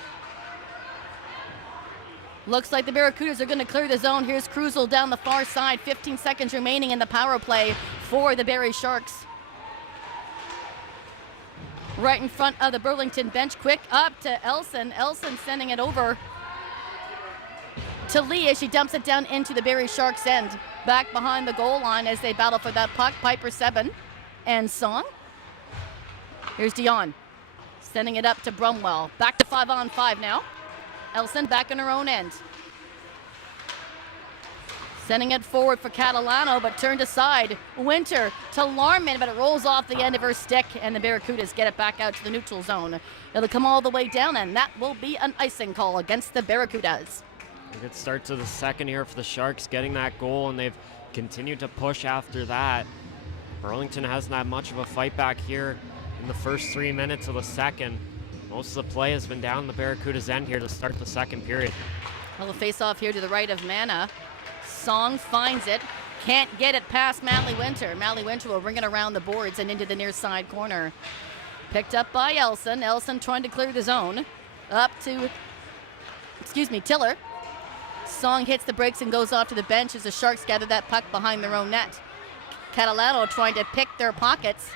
Looks like the Barracudas are going to clear the zone. Here's Cruzel down the far side. 15 seconds remaining in the power play for the Barrie Sharks. Right in front of the Burlington bench. Quick up to Elson. Elson sending it over to Lee as she dumps it down into the Barrie Sharks end. Back behind the goal line as they battle for that puck. Piper 7 and Song. Here's Dion sending it up to Brumwell. Back to 5-on-5 now. Elson back in her own end. Sending it forward for Catalano, but turned aside. Winter to Larman, but it rolls off the end of her stick, and the Barracudas get it back out to the neutral zone. It'll come all the way down, and that will be an icing call against the Barracudas. A good start to the second here for the Sharks, getting that goal, and they've continued to push after that. Burlington hasn't had much of a fight back here in the first 3 minutes of the second. Most of the play has been down the Barracudas' end here to start the second period. Well, the face-off here to the right of Mana. Song finds it. Can't get it past Mally Winter. Mally Winter will ring it around the boards and into the near side corner. Picked up by Elson. Elson trying to clear the zone. Up to, Tiller. Song hits the brakes and goes off to the bench as the Sharks gather that puck behind their own net. Catalano trying to pick their pockets.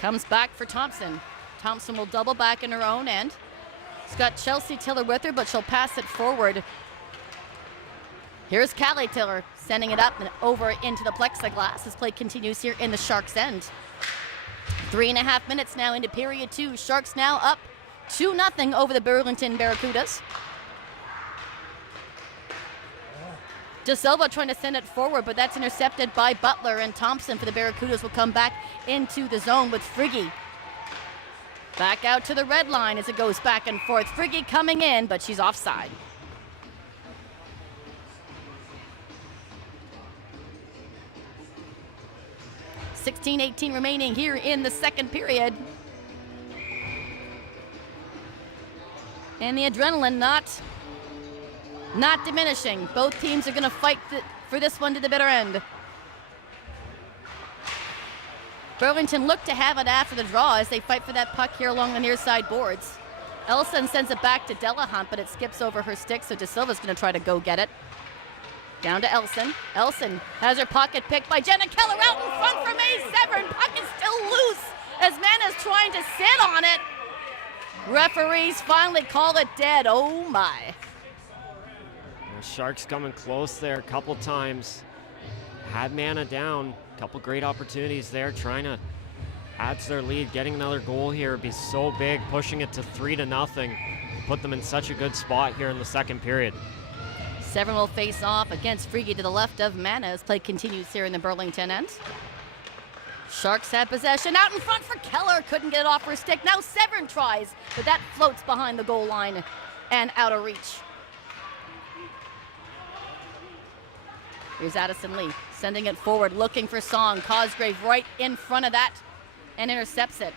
Comes back for Thompson. Thompson will double back in her own end. She's got Chelsea Tiller with her, but she'll pass it forward. Here's Callie Tiller sending it up and over into the plexiglass as play continues here in the Sharks' end. 3.5 minutes now into period 2. Sharks now up 2-0 over the Burlington Barracudas. De Silva trying to send it forward, but that's intercepted by Butler, and Thompson for the Barracudas will come back into the zone with Friggy. Back out to the red line as it goes back and forth. Friggy coming in, but she's offside. .18 remaining here in the second period. And the adrenaline not diminishing. Both teams are going to fight for this one to the bitter end. Burlington look to have it after the draw as they fight for that puck here along the near side boards. Elson sends it back to Delahunt, but it skips over her stick, so De Silva's going to try to go get it. Down to Elson. Elson has her pocket picked by Jenna Keller out in front for May Severn. Puck is still loose as Mana's trying to sit on it. Referees finally call it dead. Oh my. The Sharks coming close there a couple times. Had Mana down. A couple great opportunities there, trying to add to their lead. Getting another goal here would be so big, pushing it to 3-0. Put them in such a good spot here in the second period. Severn will face off against Friggy to the left of Mana as play continues here in the Burlington end. Sharks have possession out in front for Keller. Couldn't get it off her stick. Now Severn tries, but that floats behind the goal line and out of reach. Here's Addison Lee sending it forward, looking for Song. Cosgrave right in front of that and intercepts it.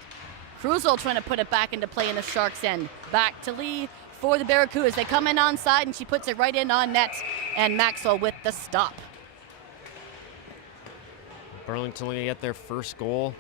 Cruzel trying to put it back into play in the Sharks' end. Back to Lee for the Barracudas. They come in onside and she puts it right in on net, and Maxwell with the stop. Burlington will get their first goal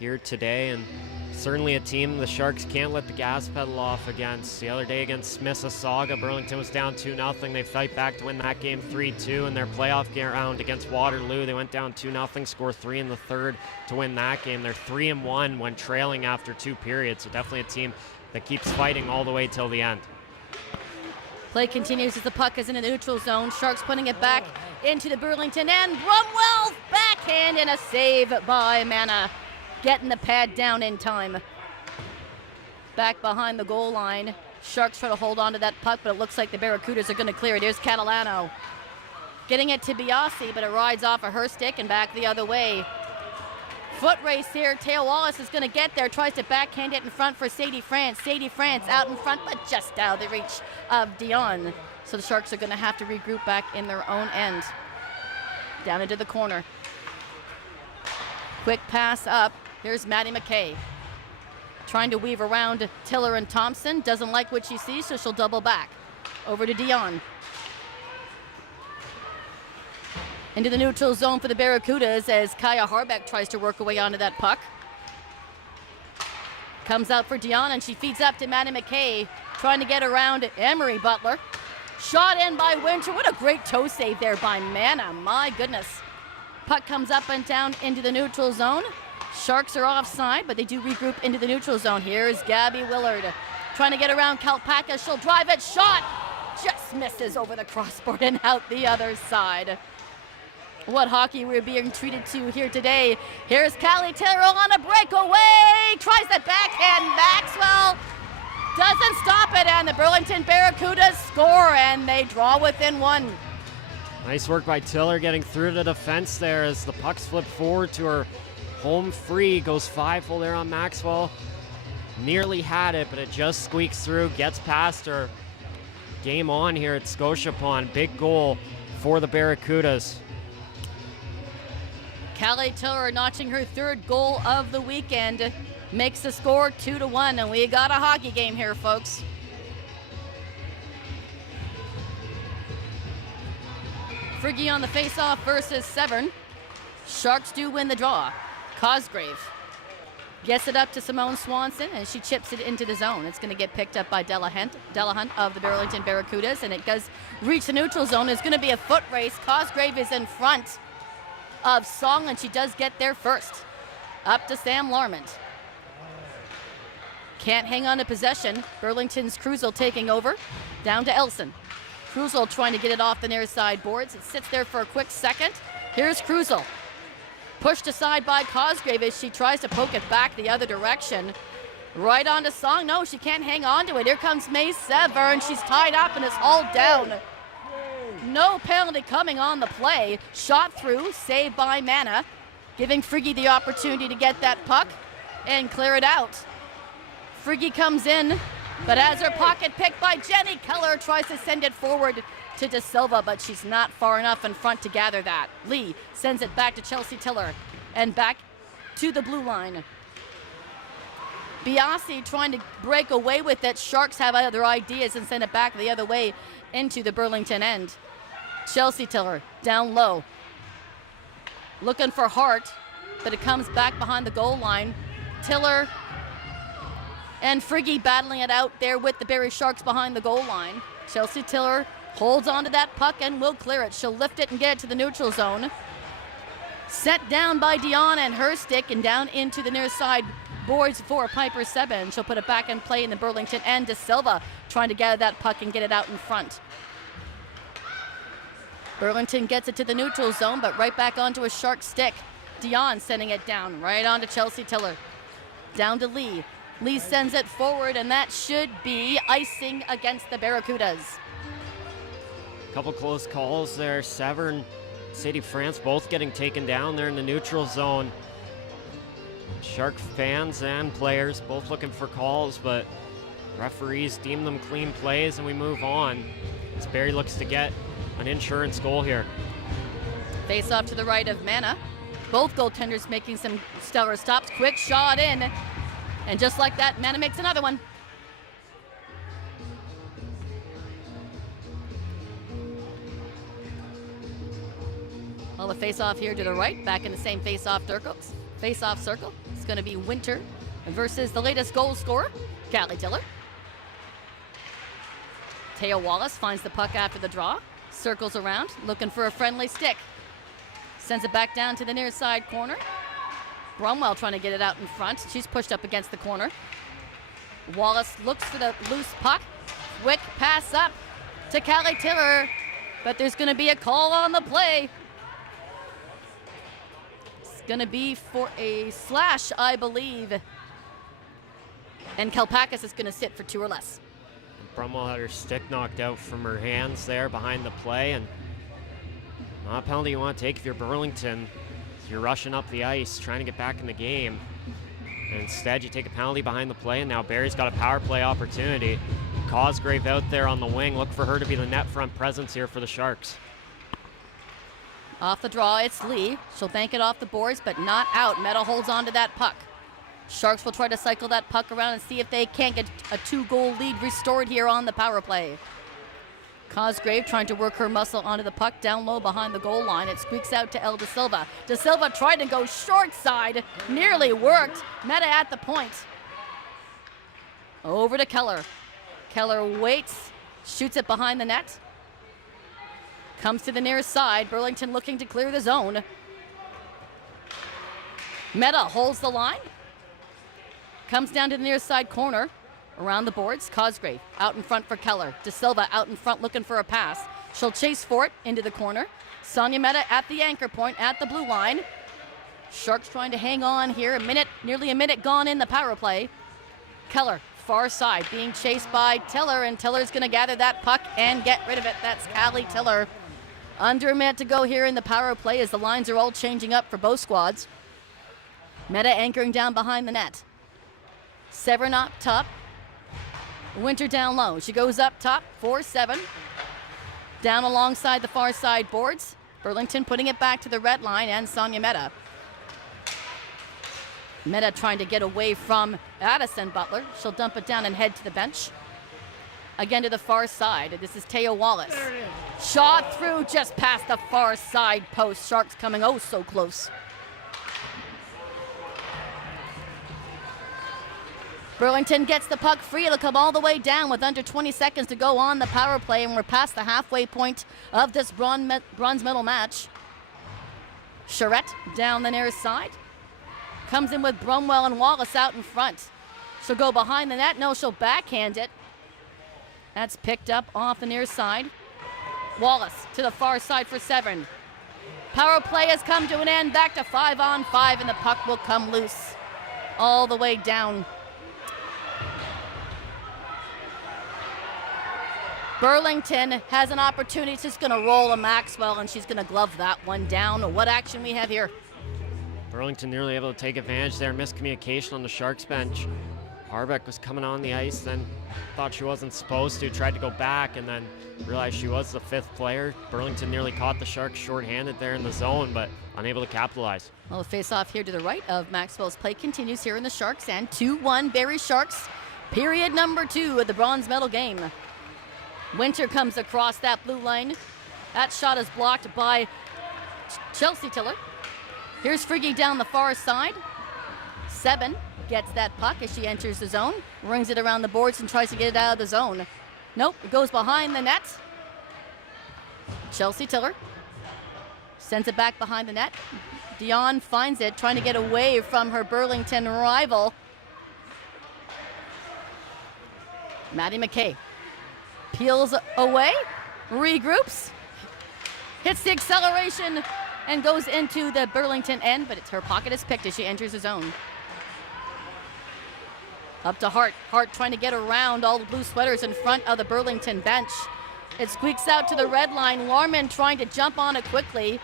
here today, and certainly a team the Sharks can't let the gas pedal off against. The other day against Mississauga, Burlington was down 2-0. They fight back to win that game 3-2. In their playoff round against Waterloo, they went down 2-0, score 3 in the third to win that game. They're 3-1 when trailing after 2 periods, so definitely a team that keeps fighting all the way till the end. Play continues as the puck is in the neutral zone. Sharks putting it back into the Burlington end. Brumwell backhand and a save by Mana. Getting the pad down in time. Back behind the goal line. Sharks try to hold on to that puck, but it looks like the Barracudas are going to clear it. Here's Catalano. Getting it to Biasi, but it rides off of her stick and back the other way Foot race here. Taya Wallace is going to get there, tries to backhand it in front for Sadie France. Sadie France out in front, but just out of the reach of Dion. So the Sharks are going to have to regroup back in their own end. Down into the corner. Quick pass up. Here's Maddie McKay. Trying to weave around Tiller and Thompson. Doesn't like what she sees, so she'll double back. Over to Dion. Into the neutral zone for the Barracudas as Kaya Harbeck tries to work her way onto that puck. Comes out for Dion, and she feeds up to Maddie McKay, trying to get around Emery Butler. Shot in by Winter. What a great toe save there by Mana. My goodness. Puck comes up and down into the neutral zone. Sharks are offside, but they do regroup into the neutral zone. Here's Gabby Willard trying to get around Kalpaka. She'll drive it. Shot just misses over the crossboard and out the other side. What hockey we're being treated to here today. Here's Callie Taylor on a breakaway. Tries the backhand. Maxwell doesn't stop it, and the Burlington Barracudas score, and they draw within one. Nice work by Tiller getting through the defense there as the puck's flipped forward to her home free. Goes 5-hole there on Maxwell. Nearly had it, but it just squeaks through, gets past her. Game on here at Scotia Pond. Big goal for the Barracudas. Callie Tiller notching her third goal of the weekend. Makes the score 2-1, and we got a hockey game here, folks. Friggy on the face-off versus Severn. Sharks do win the draw. Cosgrave gets it up to Simone Swanson, and she chips it into the zone. It's going to get picked up by Delahunt of the Burlington Barracudas, and it does reach the neutral zone. It's going to be a foot race. Cosgrave is in front of Song, and she does get there first. Up to Sam Larmont. Can't hang on to possession. Burlington's Cruzel taking over. Down to Elson. Cruzel trying to get it off the near side boards. It sits there for a quick second. Here's Cruzel. Pushed aside by Cosgrave as she tries to poke it back the other direction. Right onto Song. No, she can't hang on to it. Here comes May Severn. She's tied up and is hauled down. No penalty coming on the play. Shot through, saved by Mana, giving Friggy the opportunity to get that puck and clear it out. Friggy comes in, but has her pocket picked by Jenny Keller, tries to send it forward to De Silva, but she's not far enough in front to gather that. Lee sends it back to Chelsea Tiller and back to the blue line. Biasi trying to break away with it. Sharks have other ideas and send it back the other way into the Burlington end. Chelsea Tiller down low. Looking for Hart, but it comes back behind the goal line. Tiller and Friggy battling it out there with the Barrie Sharks behind the goal line. Chelsea Tiller holds onto that puck and will clear it. She'll lift it and get it to the neutral zone. Set down by Dion and her stick and down into the near side boards for Piper Seben. She'll put it back in play in the Burlington end. De Silva trying to gather that puck and get it out in front. Burlington gets it to the neutral zone, but right back onto a Shark stick. Dion sending it down right onto Chelsea Tiller. Down to Lee. Lee sends it forward, and that should be icing against the Barracudas. Couple close calls there. Severn, Sadie France both getting taken down there in the neutral zone. Shark fans and players both looking for calls, but referees deem them clean plays, and we move on as Barrie looks to get an insurance goal here. Face off to the right of Mana. Both goaltenders making some stellar stops. Quick shot in. And just like that, Mana makes another one. Well, the face-off here to the right, back in the same face-off circle. It's going to be Winter versus the latest goal scorer, Callie Tiller. Taya Wallace finds the puck after the draw. Circles around, looking for a friendly stick. Sends it back down to the near side corner. Bromwell trying to get it out in front. She's pushed up against the corner. Wallace looks for the loose puck. Quick pass up to Callie Tiller, but there's going to be a call on the play. It's going to be for a slash, I believe. And Kalpakis is going to sit for 2 or less. Brumwell had her stick knocked out from her hands there behind the play, and not a penalty you want to take if you're Burlington. you're rushing up the ice, trying to get back in the game. And instead, you take a penalty behind the play, and now Barrie's got a power play opportunity. Cosgrave out there on the wing. Look for her to be the net front presence here for the Sharks. Off the draw, it's Lee. She'll bank it off the boards, but not out. Meta holds on to that puck. Sharks will try to cycle that puck around and see if they can't get a 2-goal lead restored here on the power play. Cosgrave trying to work her muscle onto the puck down low behind the goal line. It squeaks out to El De Silva. De Silva tried to go short side, nearly worked. Meta at the point. Over to Keller. Keller waits, shoots it behind the net. Comes to the near side. Burlington looking to clear the zone. Meta holds the line. Comes down to the near side corner. Around the boards, Cosgrave out in front for Keller. De Silva out in front looking for a pass. She'll chase for it into the corner. Sonia Meta at the anchor point at the blue line. Sharks trying to hang on here. Nearly a minute gone in the power play. Keller, far side, being chased by Tiller, and Tiller's going to gather that puck and get rid of it. That's Callie Tiller. Under a minute to go here in the power play as the lines are all changing up for both squads. Meta anchoring down behind the net. Severn up top. Winter down low. She goes up top, 4-7. Down alongside the far side boards. Burlington putting it back to the red line, and Sonia Meta. Meta trying to get away from Addison Butler. She'll dump it down and head to the bench. Again to the far side. This is Taya Wallace. Shot through just past the far side post. Sharks coming oh so close. Burlington gets the puck free. It'll come all the way down with under 20 seconds to go on the power play, and we're past the halfway point of this bronze medal match. Charette down the near side. Comes in with Bromwell and Wallace out in front. She'll go behind the net. No, she'll backhand it. That's picked up off the near side. Wallace to the far side for Severn. Power play has come to an end. Back to 5-on-5, and the puck will come loose all the way down. Burlington has an opportunity. It's just going to roll a Maxwell, and she's going to glove that one down. What action we have here? Burlington nearly able to take advantage there. Miscommunication on the Sharks bench. Harbeck was coming on the ice, then thought she wasn't supposed to, tried to go back, and then realized she was the 5th player. Burlington nearly caught the Sharks shorthanded there in the zone, but unable to capitalize. Well, the face-off here to the right of Maxwell's play continues here in the Sharks, and 2-1 Barrie Sharks. Period number 2 of the bronze medal game. Winter comes across that blue line. That shot is blocked by Chelsea Tiller. Here's Friggy down the far side. 7 gets that puck as she enters the zone. Rings it around the boards and tries to get it out of the zone. Nope, it goes behind the net. Chelsea Tiller sends it back behind the net. Dion finds it, trying to get away from her Burlington rival. Maddie McKay peels away, regroups, hits the acceleration, and goes into the Burlington end, but her pocket is picked as she enters the zone. Up to Hart. Hart trying to get around all the blue sweaters in front of the Burlington bench. It squeaks out to the red line. Lorman trying to jump on it quickly.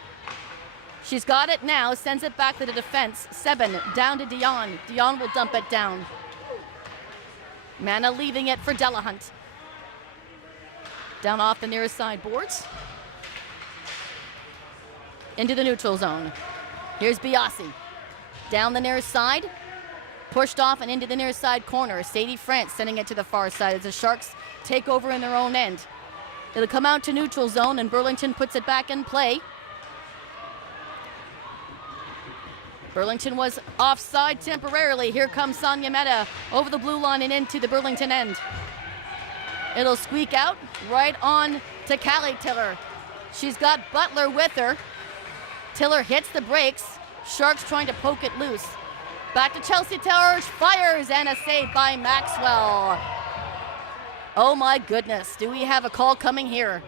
She's got it now, sends it back to the defense. 7 down to Dion. Dion will dump it down. Mana leaving it for Delahunt. Down off the nearest side boards. Into the neutral zone. Here's Biasi. Down the nearest side. Pushed off and into the near side corner. Sadie France sending it to the far side as the Sharks take over in their own end. It'll come out to neutral zone, and Burlington puts it back in play. Burlington was offside temporarily. Here comes Sonia Meta over the blue line and into the Burlington end. It'll squeak out right on to Callie Tiller. She's got Butler with her. Tiller hits the brakes. Sharks trying to poke it loose. Back to Chelsea Tiller, fires, and a save by Maxwell. Oh my goodness, do we have a call coming here?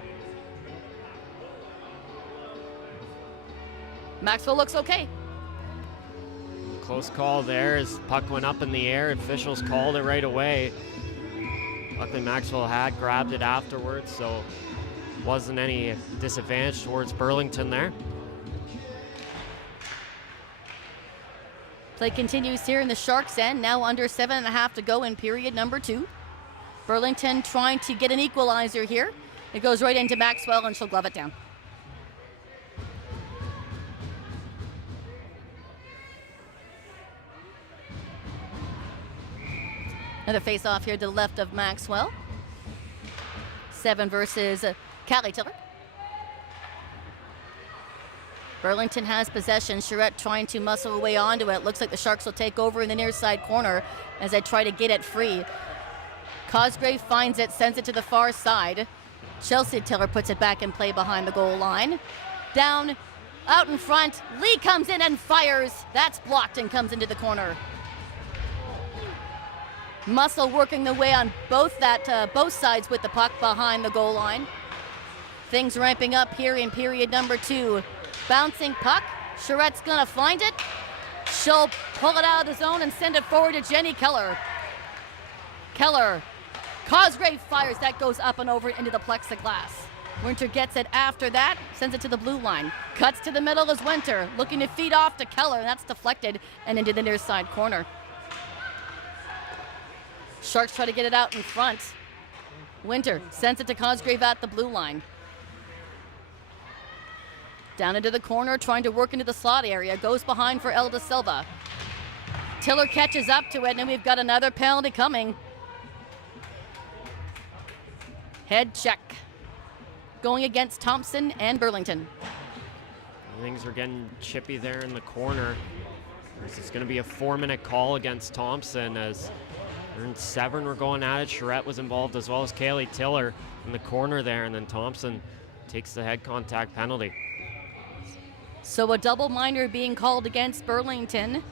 Maxwell looks okay. Close call there as the puck went up in the air. Officials called it right away. Luckily Maxwell had grabbed it afterwards, so wasn't any disadvantage towards Burlington there. Play continues here in the Sharks' end. Now under 7.5 to go in period number 2. Burlington trying to get an equalizer here. It goes right into Maxwell, and she'll glove it down. Another face-off here to the left of Maxwell. 7 versus Callie Tiller. Burlington has possession. Charette trying to muscle her way onto it. Looks like the Sharks will take over in the near side corner as they try to get it free. Cosgrave finds it, sends it to the far side. Chelsea Tiller puts it back in play behind the goal line. Down, out in front. Lee comes in and fires. That's blocked and comes into the corner. Muscle working the way on both sides with the puck behind the goal line. Things ramping up here in period number 2. Bouncing puck. Charette's gonna find it. She'll pull it out of the zone and send it forward to Jenny Keller. Keller. Cosgrave fires. That goes up and over into the plexiglass. Winter gets it after that, sends it to the blue line. Cuts to the middle as Winter, looking to feed off to Keller, and that's deflected and into the near side corner. Sharks try to get it out in front. Winter sends it to Cosgrave at the blue line. Down into the corner, trying to work into the slot area. Goes behind for Elda Silva. Tiller catches up to it, and we've got another penalty coming. Head check. Going against Thompson and Burlington. Things are getting chippy there in the corner. This is going to be a 4-minute call against Thompson as Severn were going at it. Charette was involved as well as Kaylee Tiller in the corner there, and then Thompson takes the head contact penalty. So a double minor being called against Burlington.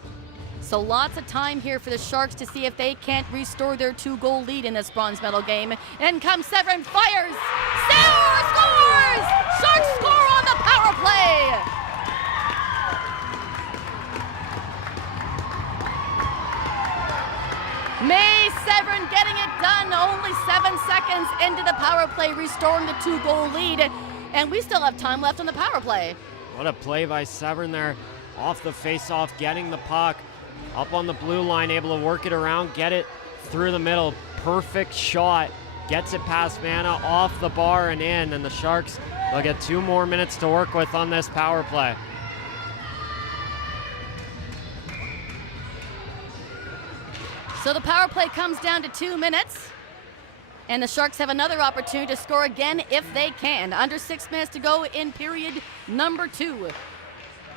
So lots of time here for the Sharks to see if they can't restore their 2-goal lead in this bronze medal game. In comes Severn, fires! Sauer scores! Sharks score on the power play! May Severn getting it done. Only 7 seconds into the power play, restoring the 2-goal lead. And we still have time left on the power play. What a play by Severn there. Off the face-off, getting the puck. Up on the blue line, able to work it around, get it through the middle. Perfect shot. Gets it past Vanna, off the bar and in. And the Sharks, they'll get 2 more minutes to work with on this power play. So the power play comes down to 2 minutes. And the Sharks have another opportunity to score again if they can. Under 6 minutes to go in period number 2.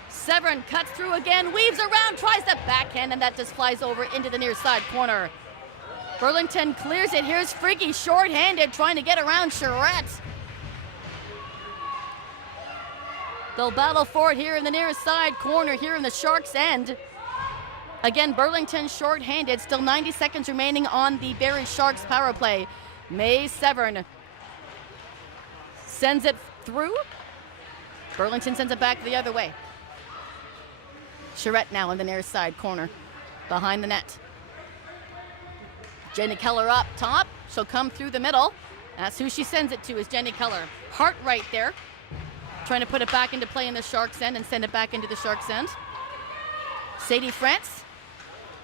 Severn cuts through again, weaves around, tries the backhand, and that just flies over into the near side corner. Burlington clears it. Here's Friggy short-handed, trying to get around Charette. They'll battle for it here in the near side corner here in the Sharks' end. Again, Burlington short-handed, still 90 seconds remaining on the Barrie Sharks power play. May Severn sends it through. Burlington sends it back the other way. Charette now in the near side corner, behind the net. Jenny Keller up top. She'll come through the middle. That's who she sends it to, is Jenny Keller. Hart right there, trying to put it back into play in the Sharks' end and send it back into the Sharks' end. Sadie France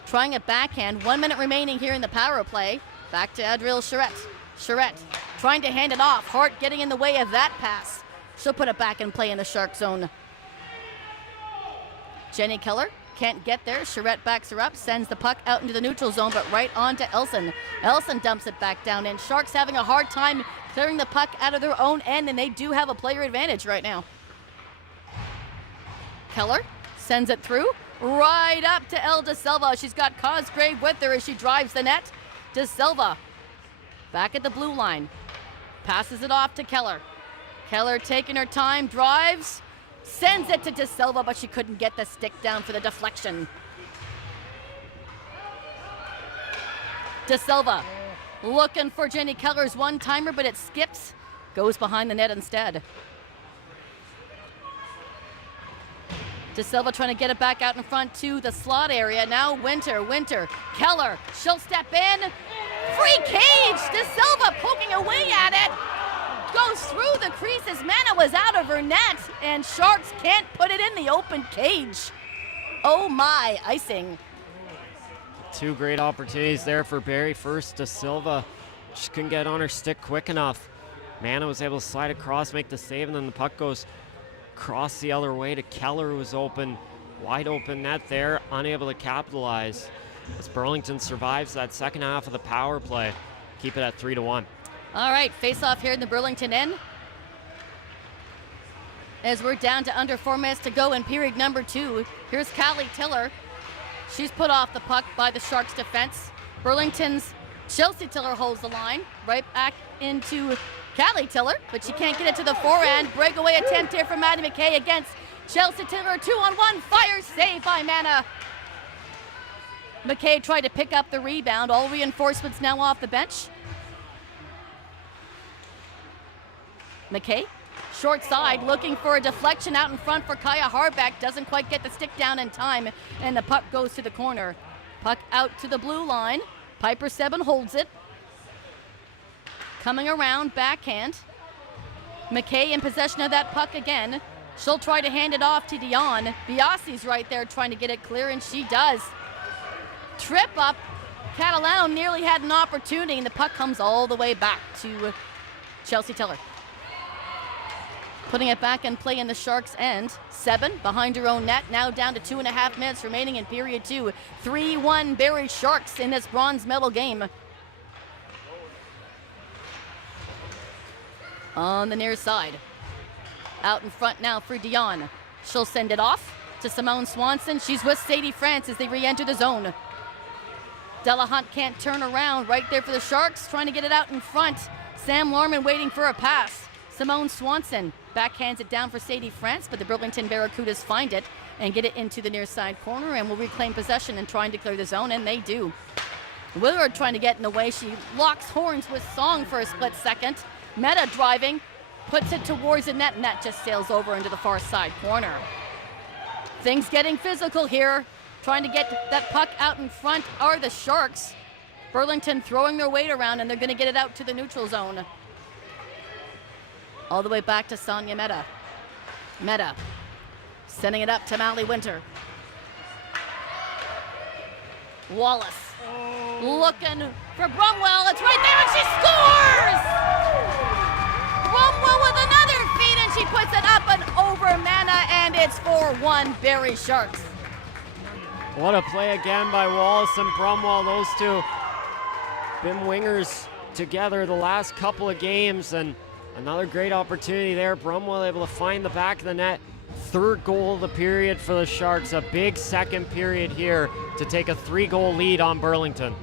trying a backhand. 1 minute remaining here in the power play. Back to Adriel Charette. Charette trying to hand it off. Hart getting in the way of that pass. She'll put it back in play in the Shark zone. Jenny Keller can't get there. Charette backs her up, sends the puck out into the neutral zone, but right on to Elson. Elson dumps it back down in. Sharks having a hard time clearing the puck out of their own end, and they do have a player advantage right now. Keller sends it through, right up to El De Silva. She's got Cosgrave with her as she drives the net. De Silva back at the blue line. Passes it off to Keller. Keller taking her time, drives, sends it to De Silva, but she couldn't get the stick down for the deflection. De Silva looking for Jenny Keller's one-timer, but it skips, goes behind the net instead. De Silva trying to get it back out in front to the slot area. Now Winter, Keller, she'll step in. Free cage, De Silva poking away at it. Goes through the crease as Mana was out of her net, and Sharks can't put it in the open cage. Oh my, icing. Two great opportunities there for Barrie. First to Silva, just couldn't get on her stick quick enough. Mana was able to slide across, make the save, and then the puck goes across the other way to Keller, who was open, wide open net there, unable to capitalize. As Burlington survives that second half of the power play, keep it at 3-1. All right, face-off here in the Burlington end. As we're down to under 4 minutes to go in period number 2. Here's Callie Tiller. She's put off the puck by the Sharks defense. Burlington's Chelsea Tiller holds the line. Right back into Callie Tiller, but she can't get it to the forehand. Breakaway attempt here from Maddie McKay against Chelsea Tiller. 2-on-1, fire save by Mana. McKay tried to pick up the rebound. All reinforcements now off the bench. McKay, short side, looking for a deflection out in front for Kaya Harbeck. Doesn't quite get the stick down in time, and the puck goes to the corner. Puck out to the blue line. Piper 7 holds it. Coming around, backhand. McKay in possession of that puck again. She'll try to hand it off to Dion. Biasi's right there trying to get it clear, and she does. Trip up. Catalano nearly had an opportunity, and the puck comes all the way back to Chelsea Tiller. Putting it back in play in the Sharks' end. 7 behind her own net, now down to 2.5 minutes remaining in period 2. 3-1 Barrie Sharks in this bronze medal game. On the near side. Out in front now for Dion. She'll send it off to Simone Swanson. She's with Sadie France as they re-enter the zone. Delahunt can't turn around. Right there for the Sharks, trying to get it out in front. Sam Lorman waiting for a pass. Simone Swanson backhands it down for Sadie France, but the Burlington Barracudas find it and get it into the near side corner and will reclaim possession and trying to clear the zone, and they do. Willard trying to get in the way. She locks horns with Song for a split second. Meta driving, puts it towards the net, and that just sails over into the far side corner. Things getting physical here. Trying to get that puck out in front are the Sharks. Burlington throwing their weight around, and they're going to get it out to the neutral zone. All the way back to Sonia Meta. Meta sending it up to Mally Winter. Wallace looking for Brumwell. It's right there, and she scores! Brumwell with another feed, and she puts it up and over Mana, and it's 4-1 Barrie Sharks. What a play again by Wallace and Brumwell. Those two been wingers together the last couple of games, and another great opportunity there. Brumwell able to find the back of the net. Third goal of the period for the Sharks. A big second period here to take a 3-goal lead on Burlington.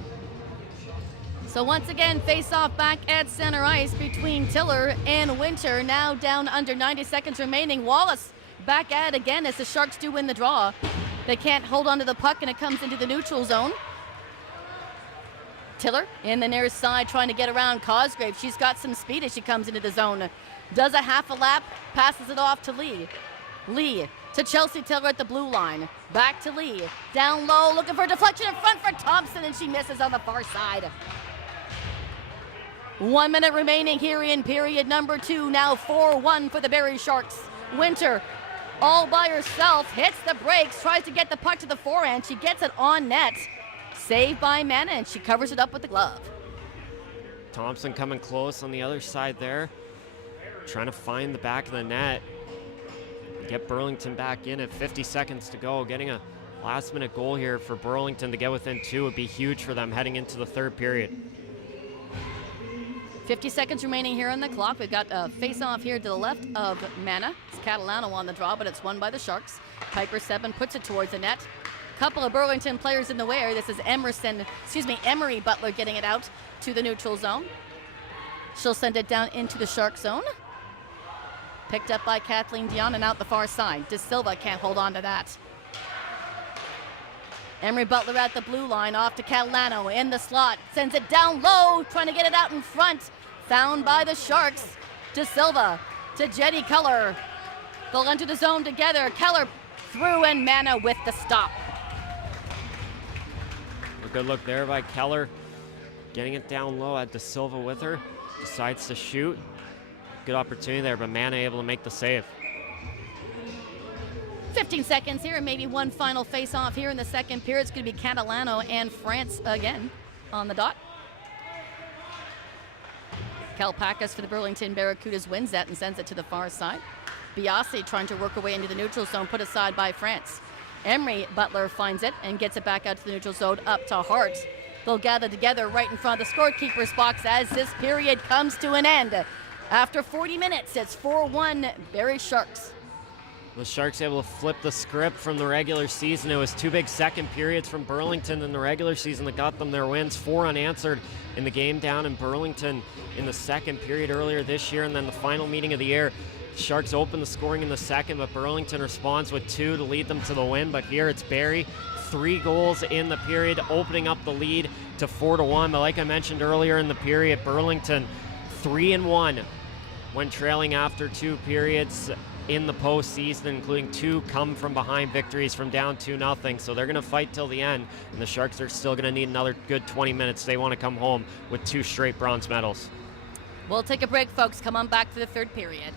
So once again, face-off back at center ice between Tiller and Winter. Now down under 90 seconds remaining. Wallace back at it again as the Sharks do win the draw. They can't hold onto the puck, and it comes into the neutral zone. Tiller in the near side trying to get around Cosgrave. She's got some speed as she comes into the zone. Does a half a lap, passes it off to Lee. Lee to Chelsea Tiller at the blue line. Back to Lee. Down low, looking for a deflection in front for Thompson, and she misses on the far side. 1 minute remaining here in period number 2. Now 4-1 for the Barrie Sharks. Winter all by herself, hits the brakes, tries to get the puck to the forehand. She gets it on net. Saved by Mana, and she covers it up with the glove. Thompson coming close on the other side there. Trying to find the back of the net. Get Burlington back in at 50 seconds to go. Getting a last-minute goal here for Burlington to get within 2 would be huge for them heading into the third period. 50 seconds remaining here on the clock. We've got a face-off here to the left of Mana. It's Catalano on the draw, but it's won by the Sharks. Piper 7 puts it towards the net. Couple of Burlington players in the way. This is Emery Butler getting it out to the neutral zone. She'll send it down into the Shark zone. Picked up by Kathleen Dion and out the far side. De Silva can't hold on to that. Emery Butler at the blue line, off to Catalano in the slot. Sends it down low, trying to get it out in front. Found by the Sharks. De Silva to Jenny Keller. They'll enter the zone together. Keller through, and Mana with the stop. A good look there by Keller. Getting it down low at De Silva with her. Decides to shoot. Good opportunity there, but Mana able to make the save. 15 seconds here, and maybe one final face-off here in the second period. It's going to be Catalano and France again on the dot. Kalpakis for the Burlington Barracudas wins that and sends it to the far side. Biasi trying to work her way into the neutral zone, put aside by France. Emery Butler finds it and gets it back out to the neutral zone, up to Hart. They'll gather together right in front of the scorekeeper's box as this period comes to an end. After 40 minutes, it's 4-1 Barrie Sharks. The Sharks able to flip the script from the regular season. It was two big second periods from Burlington in the regular season that got them their wins. 4 unanswered in the game down in Burlington in the second period earlier this year, and then the final meeting of the year. Sharks open the scoring in the second, but Burlington responds with 2 to lead them to the win. But here it's Barrie, 3 goals in the period, opening up the lead to 4-1. But like I mentioned earlier in the period, Burlington 3-1 when trailing after 2 periods in the postseason, including 2 come from behind victories from down 2-0. So they're going to fight till the end, and the Sharks are still going to need another good 20 minutes. They want to come home with 2 straight bronze medals. We'll take a break, folks. Come on back for the third period.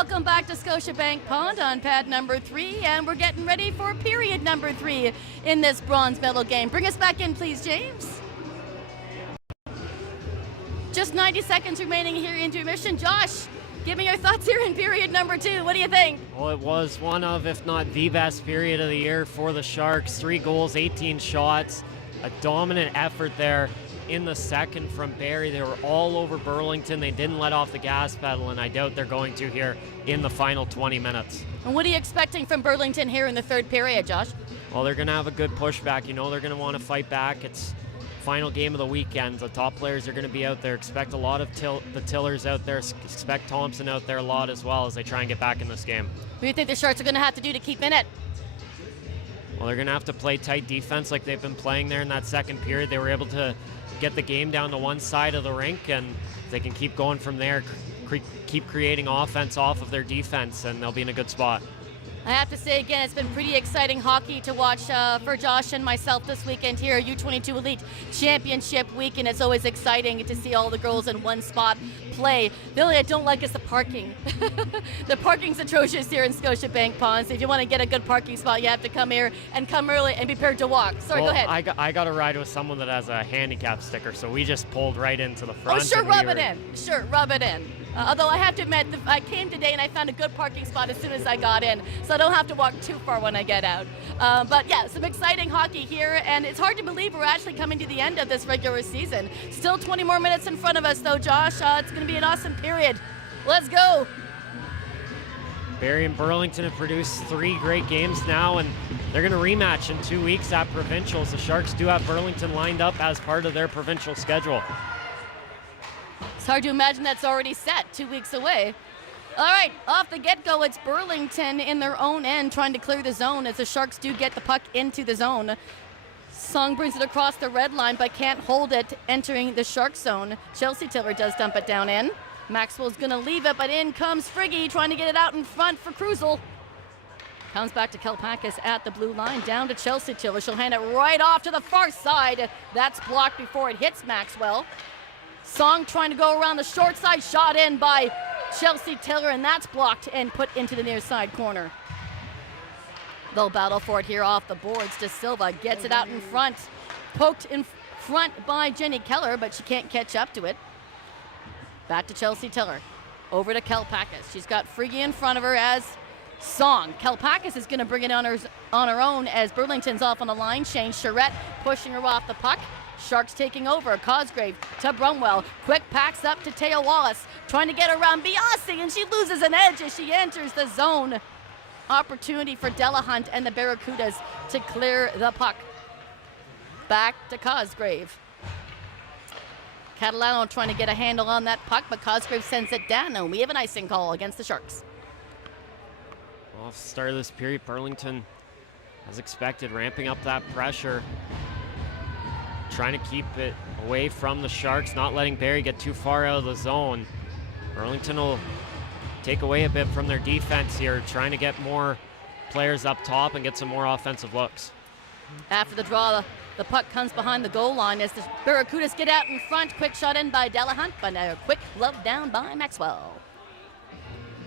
Welcome back to Scotiabank Pond on pad number 3, and we're getting ready for period number 3 in this bronze medal game. Bring us back in, please, James. Just 90 seconds remaining here in intermission. Josh, give me your thoughts here in period number 2. What do you think? Well, it was one of, if not the best period of the year for the Sharks. 3 goals, 18 shots, a dominant effort there in the second from Barrie. They were all over Burlington. They didn't let off the gas pedal, and I doubt they're going to here in the final 20 minutes. And what are you expecting from Burlington here in the third period, Josh? Well, they're going to have a good pushback. You know, they're going to want to fight back. It's final game of the weekend. The top players are going to be out there. Expect a lot of the Tillers out there. Expect Thompson out there a lot as well as they try and get back in this game. What do you think the Sharks are going to have to do to keep in it? Well, they're going to have to play tight defense like they've been playing there in that second period. They were able to get the game down to one side of the rink, and they can keep going from there, keep creating offense off of their defense, and they'll be in a good spot. I have to say again, it's been pretty exciting hockey to watch for Josh and myself this weekend here, U22 Elite Championship week, and it's always exciting to see all the girls in one spot play. The only I don't like is the parking. The parking's atrocious here in Scotiabank Pond, so if you want to get a good parking spot, you have to come here and come early and be prepared to walk. Sorry, well, go ahead. I got a ride with someone that has a handicap sticker, so we just pulled right into the front. Oh, sure, rub it in. Sure, rub it in. Although I have to admit, I came today and I found a good parking spot as soon as I got in, so I don't have to walk too far when I get out. But yeah, some exciting hockey here, and it's hard to believe we're actually coming to the end of this regular season. Still 20 more minutes in front of us, though, Josh. It's going to be an awesome period. Let's go. Barrie and Burlington have produced 3 great games now, and they're going to rematch in 2 weeks at Provincials. The Sharks do have Burlington lined up as part of their provincial schedule. It's hard to imagine that's already set 2 weeks away. All right, off the get-go, it's Burlington in their own end trying to clear the zone as the Sharks do get the puck into the zone. Song brings it across the red line but can't hold it entering the Shark zone. Chelsea Tiller does dump it down in. Maxwell's going to leave it, but in comes Friggy trying to get it out in front for Krusel. Comes back to Kalpakis at the blue line, down to Chelsea Tiller. She'll hand it right off to the far side. That's blocked before it hits Maxwell. Song trying to go around the short side, shot in by Chelsea Tiller, and that's blocked and put into the near side corner. They'll battle for it here off the boards. De Silva gets it out in front. Poked in front by Jenny Keller, but she can't catch up to it. Back to Chelsea Tiller. Over to Kalpakis. She's got Friggy in front of her as Song. Kalpakis is going to bring it on her own as Burlington's off on the line. Shane Charette pushing her off the puck. Sharks taking over. Cosgrave to Brumwell. Quick packs up to Taya Wallace. Trying to get around Biasi, and she loses an edge as she enters the zone. Opportunity for Delahunt and the Barracudas to clear the puck. Back to Cosgrave. Catalano trying to get a handle on that puck, but Cosgrave sends it down, and we have an icing call against the Sharks. Off the start of this period, Burlington, as expected, ramping up that pressure. Trying to keep it away from the Sharks, not letting Barrie get too far out of the zone. Burlington will take away a bit from their defense here, trying to get more players up top and get some more offensive looks. After the draw, the puck comes behind the goal line as the Barracudas get out in front. Quick shot in by Delahunt, but a quick glove down by Maxwell.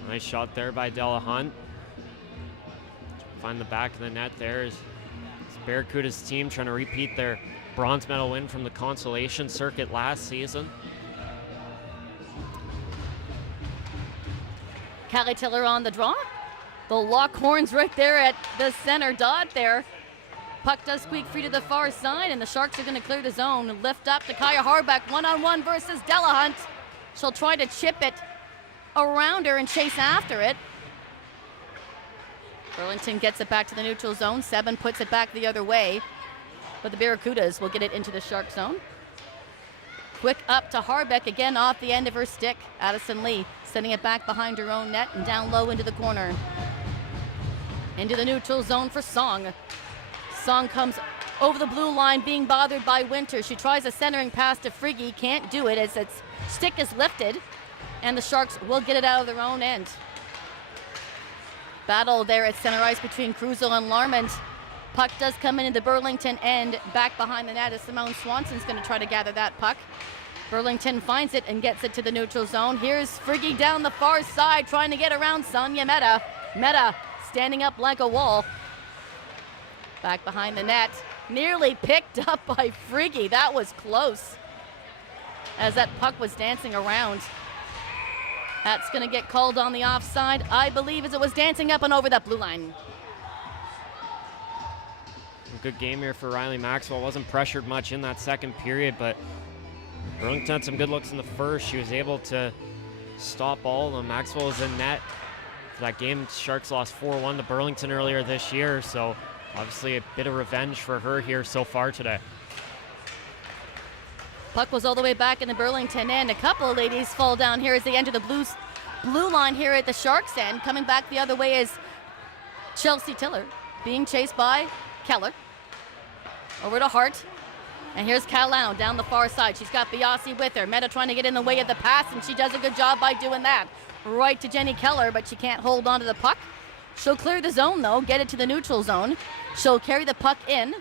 Nice shot there by Delahunt. Find the back of the net there. Is Barracudas team trying to repeat their bronze medal win from the consolation circuit last season. Callie Tiller on the draw. The lock horns right there at the center dot there. Puck does squeak free to the far side, and the Sharks are going to clear the zone. Lift up to Kaya Harbeck, one-on-one versus Delahunt. She'll try to chip it around her and chase after it. Burlington gets it back to the neutral zone. Sebin puts it back the other way, but the Barracudas will get it into the Shark zone. Quick up to Harbeck, again off the end of her stick. Addison Lee sending it back behind her own net and down low into the corner. Into the neutral zone for Song. Song comes over the blue line being bothered by Winter. She tries a centering pass to Friggy, can't do it as its stick is lifted, and the Sharks will get it out of their own end. Battle there at center ice between Krusel and Larmont. Puck does come into the Burlington end, back behind the net as Simone Swanson's going to try to gather that puck. Burlington finds it and gets it to the neutral zone. Here's Friggy down the far side trying to get around Sonia Meta. Meta standing up like a wall. Back behind the net. Nearly picked up by Friggy. That was close as that puck was dancing around. That's going to get called on the offside, I believe, as it was dancing up and over that blue line. A good game here for Riley Maxwell. Wasn't pressured much in that second period, but Burlington had some good looks in the first. She was able to stop all of them. Maxwell was in net for that game. Sharks lost 4-1 to Burlington earlier this year, so obviously a bit of revenge for her here so far today. Puck was all the way back in the Burlington end. A couple of ladies fall down here as they enter the blue line here at the Sharks end. Coming back the other way is Chelsea Tiller, being chased by Keller. Over to Hart. And here's Callown down the far side. She's got Biasi with her. Meta trying to get in the way of the pass, and she does a good job by doing that. Right to Jenny Keller, but she can't hold on to the puck. She'll clear the zone, though, get it to the neutral zone. She'll carry the puck in,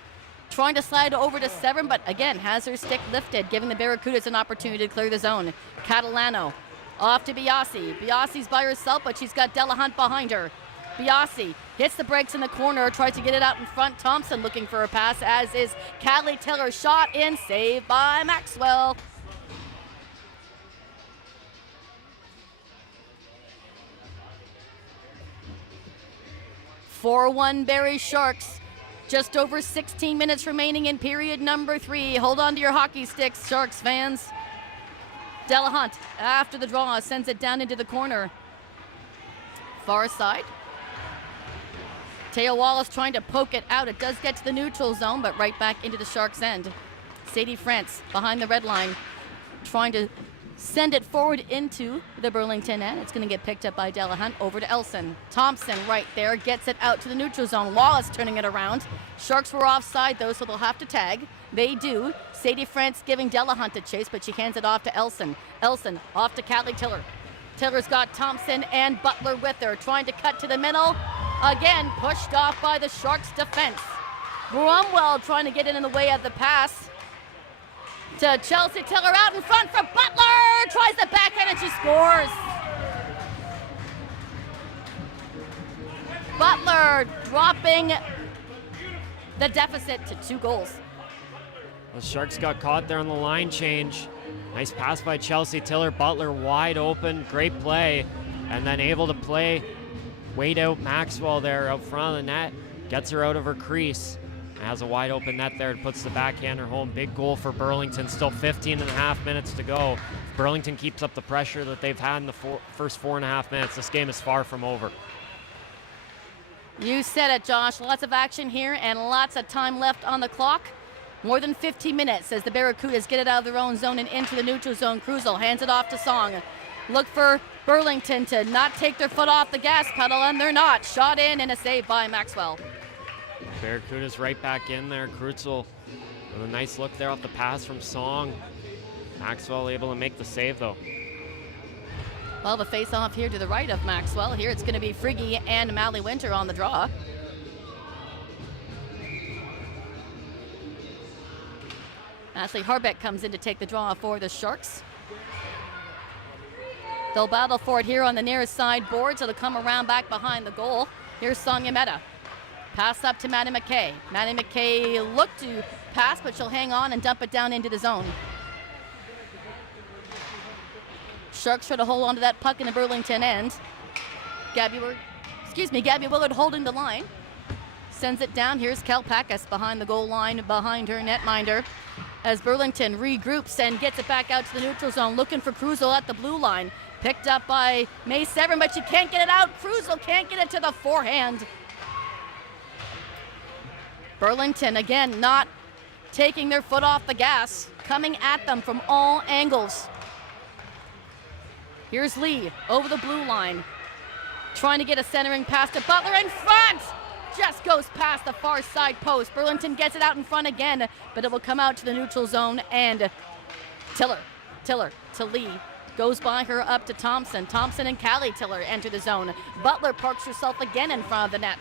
trying to slide over to Severn, but again, has her stick lifted, giving the Barracudas an opportunity to clear the zone. Catalano off to Biasi. Biasi's by herself, but she's got Delahunt behind her. Biasi hits the brakes in the corner, tries to get it out in front. Thompson looking for a pass, as is Callie Tiller. Shot in, saved by Maxwell. (4-1) Barrie Sharks. Just over 16 minutes remaining in period number 3. Hold on to your hockey sticks, Sharks fans. Delahunt, after the draw, sends it down into the corner. Far side. Taya Wallace trying to poke it out. It does get to the neutral zone, but right back into the Sharks' end. Sadie France behind the red line, trying to send it forward into the Burlington end. It's going to get picked up by Delahunt. Over to Elson. Thompson right there gets it out to the neutral zone. Wallace turning it around. Sharks were offside, though, so they'll have to tag. They do. Sadie France giving Delahunt a chase, but she hands it off to Elson. Elson off to Callie Tiller. Tiller's got Thompson and Butler with her, trying to cut to the middle. Again, pushed off by the Sharks' defense. Bromwell trying to get in the way of the pass to Chelsea Tiller, out in front for Butler. Tries the backhand and she scores. Butler dropping the deficit to 2 goals. The Sharks got caught there on the line change. Nice pass by Chelsea Tiller. Butler wide open, great play, and then able to wait out Maxwell there out front of the net. Gets her out of her crease. Has a wide open net there. It puts the backhander home. Big goal for Burlington. Still 15 and a half minutes to go. If Burlington keeps up the pressure that they've had in the first 4.5 minutes, this game is far from over. You said it, Josh. Lots of action here and lots of time left on the clock. More than 50 minutes as the Barracudas get it out of their own zone and into the neutral zone. Cruzel hands it off to Song. Look for Burlington to not take their foot off the gas pedal, and they're not. Shot in and a save by Maxwell. Barracuda's right back in there. Cruzel with a nice look there off the pass from Song. Maxwell able to make the save, though. Well, the face-off here to the right of Maxwell. Here it's going to be Friggy and Mally Winter on the draw. Ashley Harbeck comes in to take the draw for the Sharks. They'll battle for it here on the nearest side board, so they'll come around back behind the goal. Here's Sonia Meta. Pass up to Maddie McKay. Maddie McKay looked to pass, but she'll hang on and dump it down into the zone. Sharks try to hold on to that puck in the Burlington end. Gabby Willard holding the line. Sends it down. Here's Kalpakis behind the goal line, behind her netminder. As Burlington regroups and gets it back out to the neutral zone, looking for Cruzel at the blue line. Picked up by May Severn, but she can't get it out. Cruzel can't get it to the forehand. Burlington, again, not taking their foot off the gas, coming at them from all angles. Here's Lee over the blue line, trying to get a centering pass to Butler in front. Just goes past the far side post. Burlington gets it out in front again, but it will come out to the neutral zone, and Tiller to Lee. Goes by her up to Thompson. Thompson and Callie Tiller enter the zone. Butler parks herself again in front of the net.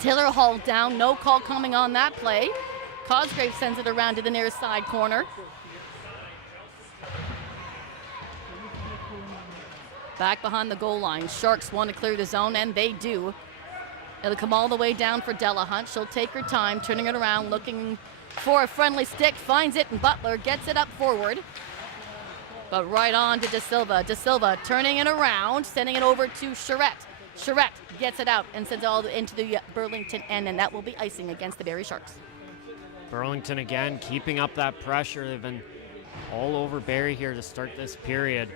Tiller hauled down, no call coming on that play. Cosgrave sends it around to the nearest side corner. Back behind the goal line. Sharks want to clear the zone, and they do. It'll come all the way down for Della Hunt. She'll take her time, turning it around, looking for a friendly stick. Finds it, and Butler gets it up forward. But right on to De Silva. De Silva turning it around, sending it over to Charette. Charette gets it out and sends it all into the Burlington end, and that will be icing against the Barrie Sharks. Burlington again keeping up that pressure. They've been all over Barrie here to start this period.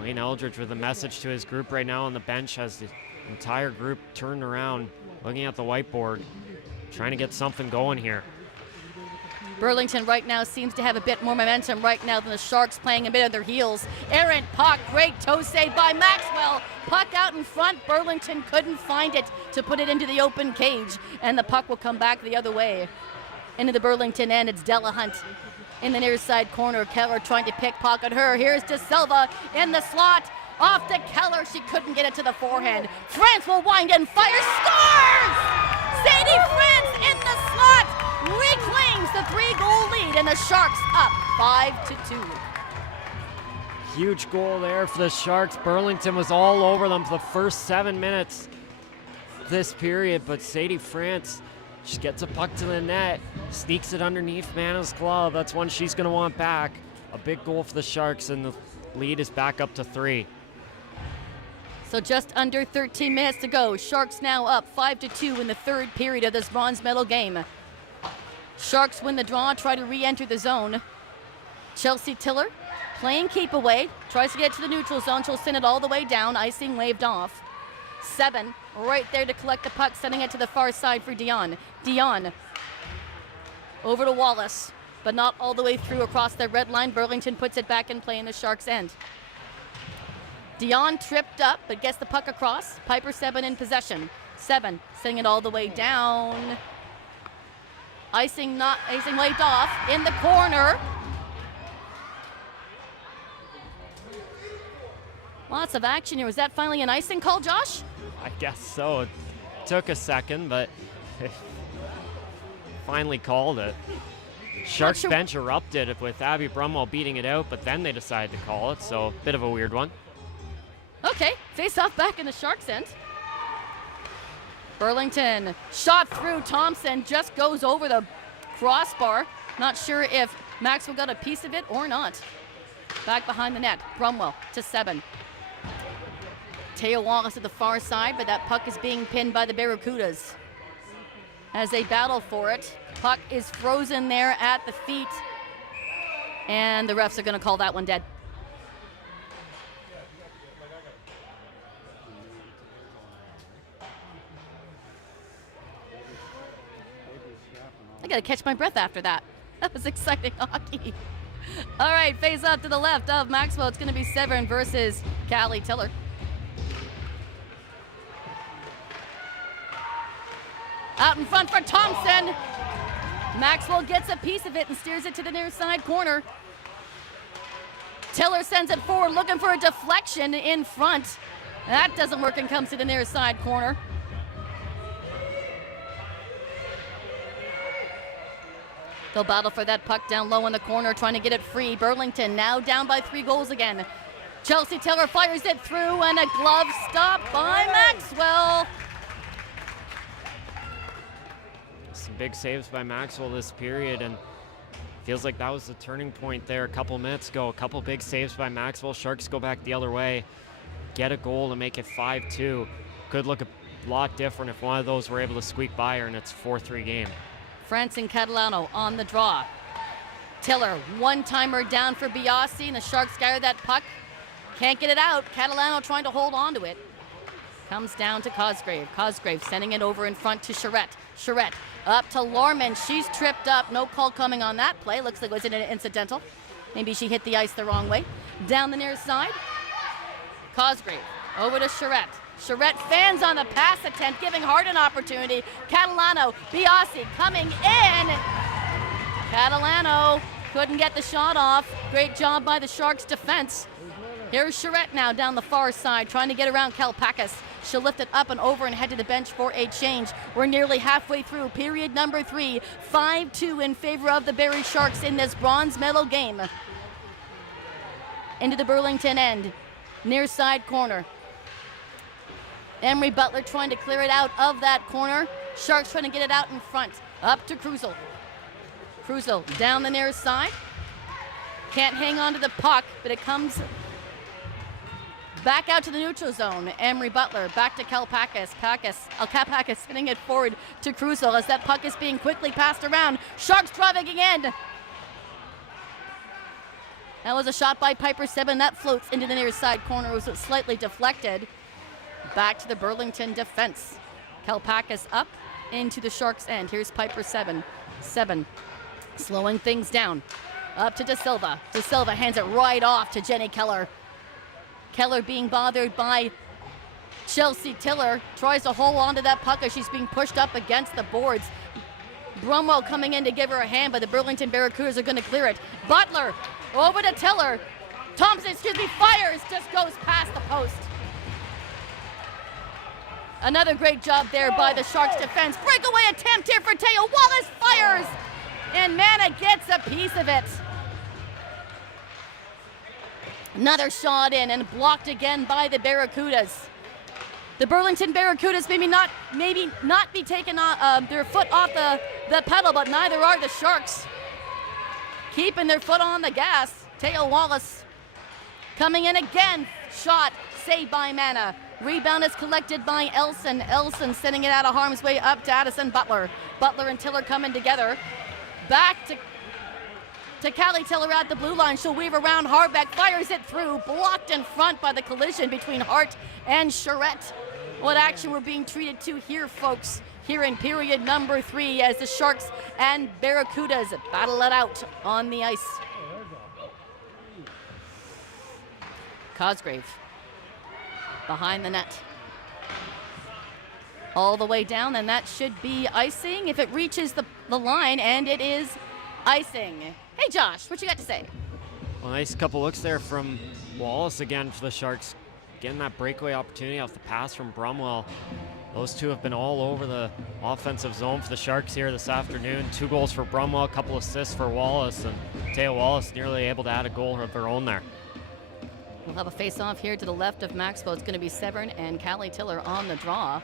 Wayne Eldridge with a message to his group right now on the bench as the entire group turned around, looking at the whiteboard, trying to get something going here. Burlington right now seems to have a bit more momentum right now than the Sharks, playing a bit of their heels. Errant puck, great toe save by Maxwell. Puck out in front, Burlington couldn't find it to put it into the open cage, and the puck will come back the other way. Into the Burlington end, it's Della Hunt in the near side corner. Keller trying to pickpocket her. Here's De Silva in the slot. Off to Keller. She couldn't get it to the forehand. France will wind and fire. Scores! Sadie France in the slot reclaims the 3-goal lead, and the Sharks up 5-2. Huge goal there for the Sharks. Burlington was all over them for the first 7 minutes this period, but Sadie France just gets a puck to the net, sneaks it underneath Mana's glove. That's one she's going to want back. A big goal for the Sharks, and the lead is back up to 3. So just under 13 minutes to go. Sharks now up 5-2 in the third period of this bronze medal game. Sharks win the draw, try to re-enter the zone. Chelsea Tiller playing keep away, tries to get to the neutral zone. She'll send it all the way down, icing waved off. 7 right there to collect the puck, sending it to the far side for Dion. Dion over to Wallace, but not all the way through across the red line. Burlington puts it back in play in the Sharks' end. Dion tripped up, but gets the puck across. Piper 7 in possession. 7 sending it all the way down. Icing waved off in the corner. Lots of action here. Was that finally an icing call, Josh? I guess so. It took a second, but finally called it. Sharks bench erupted with Abby Brumwell beating it out, but then they decided to call it, so a bit of a weird one. Okay, face off back in the Sharks' end. Burlington shot through. Thompson just goes over the crossbar. Not sure if Maxwell got a piece of it or not. Back behind the net, Brumwell to 7. Taya Wallace at the far side, but that puck is being pinned by the Barracudas as they battle for it. Puck is frozen there at the feet, and the refs are going to call that one dead. I got to catch my breath after that. That was exciting hockey. All right, face up to the left of Maxwell. It's going to be Severn versus Callie Tiller. Out in front for Thompson. Maxwell gets a piece of it and steers it to the near side corner. Tiller sends it forward, looking for a deflection in front. That doesn't work and comes to the near side corner. They'll battle for that puck down low in the corner, trying to get it free. Burlington now down by 3 goals again. Chelsea Tiller fires it through, and a glove stop by Maxwell. Some big saves by Maxwell this period, and feels like that was the turning point there a couple minutes ago. A couple big saves by Maxwell. Sharks go back the other way, get a goal to make it 5-2. Could look a lot different if one of those were able to squeak by her, and it's 4-3 game. France and Catalano on the draw. Tiller, one-timer down for Biasi, and the Sharks scatter that puck. Can't get it out. Catalano trying to hold on to it. Comes down to Cosgrave. Cosgrave sending it over in front to Charette. Charette up to Lorman. She's tripped up. No call coming on that play. Looks like it was an incidental. Maybe she hit the ice the wrong way. Down the near side. Cosgrave over to Charette. Charette fans on the pass attempt, giving Hart an opportunity. Catalano, Biasi coming in. Catalano couldn't get the shot off. Great job by the Sharks defense. Here's Charette now down the far side, trying to get around Kalpakis. She'll lift it up and over and head to the bench for a change. We're nearly halfway through period number 3. 5-2 in favor of the Barrie Sharks in this bronze medal game. into the Burlington end. Near side corner. Emery Butler trying to clear it out of that corner. Sharks trying to get it out in front. Up to Cruzel. Cruzel down the near side. Can't hang on to the puck, but it comes back out to the neutral zone. Emery Butler back to Kalpakis. Kalpakis sending it forward to Cruzel as that puck is being quickly passed around. Sharks driving again. That was a shot by Piper 7. That floats into the near side corner. It was slightly deflected. Back to the Burlington defense. Kalpakis up into the Sharks' end. Here's Piper 7. Slowing things down. Up to De Silva. De Silva hands it right off to Jenny Keller. Keller being bothered by Chelsea Tiller. Tries to hold on to that puck as she's being pushed up against the boards. Brumwell coming in to give her a hand, but the Burlington Barracudas are going to clear it. Butler over to Tiller. Thompson, fires, just goes past the post. Another great job there by the Sharks defense. Breakaway attempt here for Teo. Wallace fires, and Mana gets a piece of it. Another shot in and blocked again by the Barracudas. The Burlington Barracudas maybe not be taking their foot off the pedal, but neither are the Sharks. Keeping their foot on the gas. Teo Wallace coming in again. Shot saved by Mana. Rebound is collected by Elson. Elson sending it out of harm's way up to Addison Butler. Butler and Tiller coming together. Back to Callie Tiller at the blue line. She'll weave around Harbeck, fires it through, blocked in front by the collision between Hart and Charette. What action we're being treated to here, folks, here in period number 3 as the Sharks and Barracudas battle it out on the ice. Cosgrave behind the net. All the way down, and that should be icing if it reaches the line, and it is icing. Hey Josh, what you got to say? Well, nice couple looks there from Wallace again for the Sharks. Getting that breakaway opportunity off the pass from Brumwell. Those two have been all over the offensive zone for the Sharks here this afternoon. 2 goals for Brumwell, a couple assists for Wallace, and Teo Wallace nearly able to add a goal of their own there. We'll have a face-off here to the left of Maxwell. It's going to be Severn and Callie Tiller on the draw.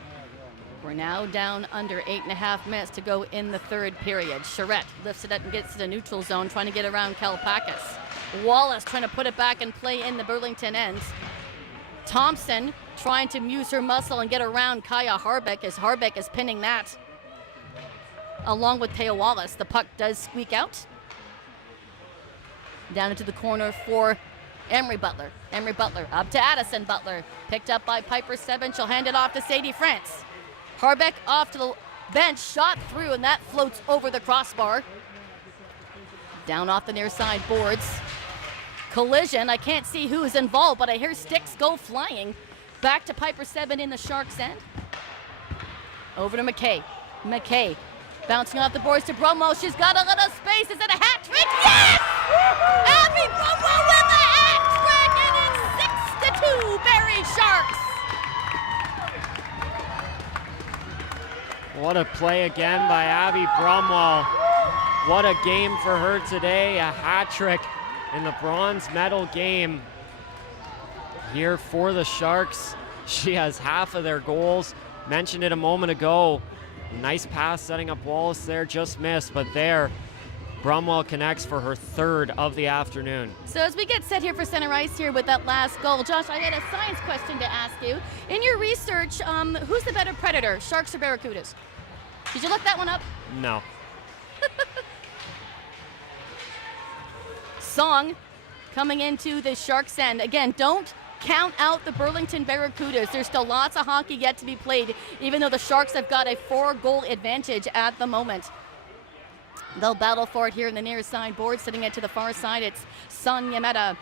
We're now down under 8.5 minutes to go in the third period. Charette lifts it up and gets to the neutral zone, trying to get around Kalpakis. Wallace trying to put it back and play in the Burlington ends. Thompson trying to use her muscle and get around Kaya Harbeck as Harbeck is pinning that. Along with Teo Wallace, the puck does squeak out. Down into the corner for Emery Butler. Emery Butler up to Addison Butler. Picked up by Piper 7. She'll hand it off to Sadie France. Harbeck off to the bench, shot through, and that floats over the crossbar. Down off the near side boards. Collision, I can't see who is involved, but I hear sticks go flying. Back to Piper 7 in the Sharks' end. Over to McKay. McKay bouncing off the boards to Brumwell. She's got a little space. Is it a hat trick? Yes! Abby Brumwell with the hat trick, and it's 6-2 Barrie Sharks. What a play again by Abby Brumwell. What a game for her today. A hat trick in the bronze medal game here for the Sharks. She has half of their goals. Mentioned it a moment ago. Nice pass setting up Wallace there, just missed, but there Brumwell connects for her 3rd of the afternoon. So as we get set here for center ice here with that last goal, Josh, I had a science question to ask you. In your research, who's the better predator, Sharks or Barracudas? Did you look that one up? No. Song coming into the Sharks' end. Again, don't count out the Burlington Barracudas. There's still lots of hockey yet to be played, even though the Sharks have got a 4-goal advantage at the moment. They'll battle for it here in the near side board. Sitting it to the far side, it's Sonia Meta.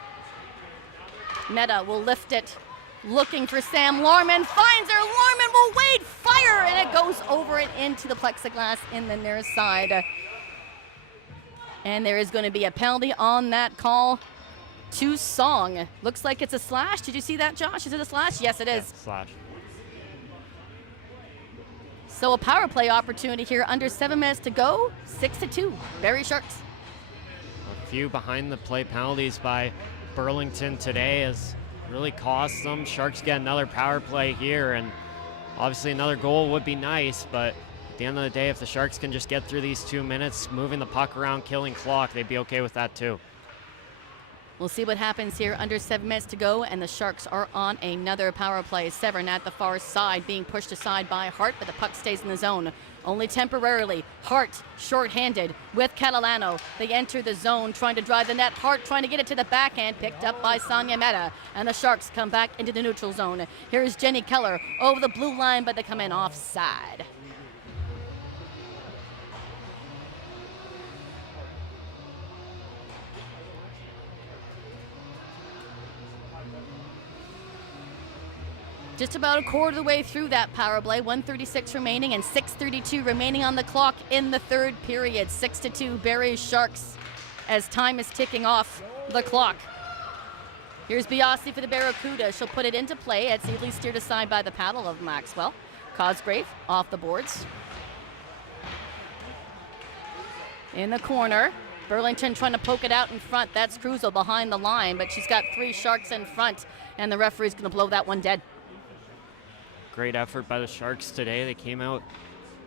Meta will lift it, looking for Sam Lorman. Finds her. Lorman will wait. Fire! And it goes over it into the plexiglass in the near side. And there is going to be a penalty on that call to Song. Looks like it's a slash. Did you see that, Josh? Is it a slash? Yes, it is. Yeah, slash. So a power play opportunity here. Under 7 minutes to go. 6-2. Barrie Sharks. A few behind the play penalties by Burlington today has really cost them. Sharks get another power play here, and obviously another goal would be nice, but at the end of the day, if the Sharks can just get through these 2 minutes, moving the puck around, killing clock, they'd be okay with that too. We'll see what happens here. Under 7 minutes to go, and the Sharks are on another power play. Severn at the far side, being pushed aside by Hart, but the puck stays in the zone. Only temporarily. Hart, short-handed with Catalano. They enter the zone, trying to drive the net. Hart trying to get it to the backhand, picked up by Sonia Mehta. And the Sharks come back into the neutral zone. Here's Jenny Keller over the blue line, but they come in offside. Just about a quarter of the way through that power play, 1:36 remaining and 6:32 remaining on the clock in the third period. 6-2 Barrie Sharks as time is ticking off the clock. Here's Biasi for the Barracuda. She'll put it into play. It's easily steered aside by the paddle of Maxwell. Cosgrave off the boards. In the corner, Burlington trying to poke it out in front. That's Cruzo behind the line, but she's got 3 Sharks in front, and the referee's going to blow that one dead. Great effort by the Sharks today. They came out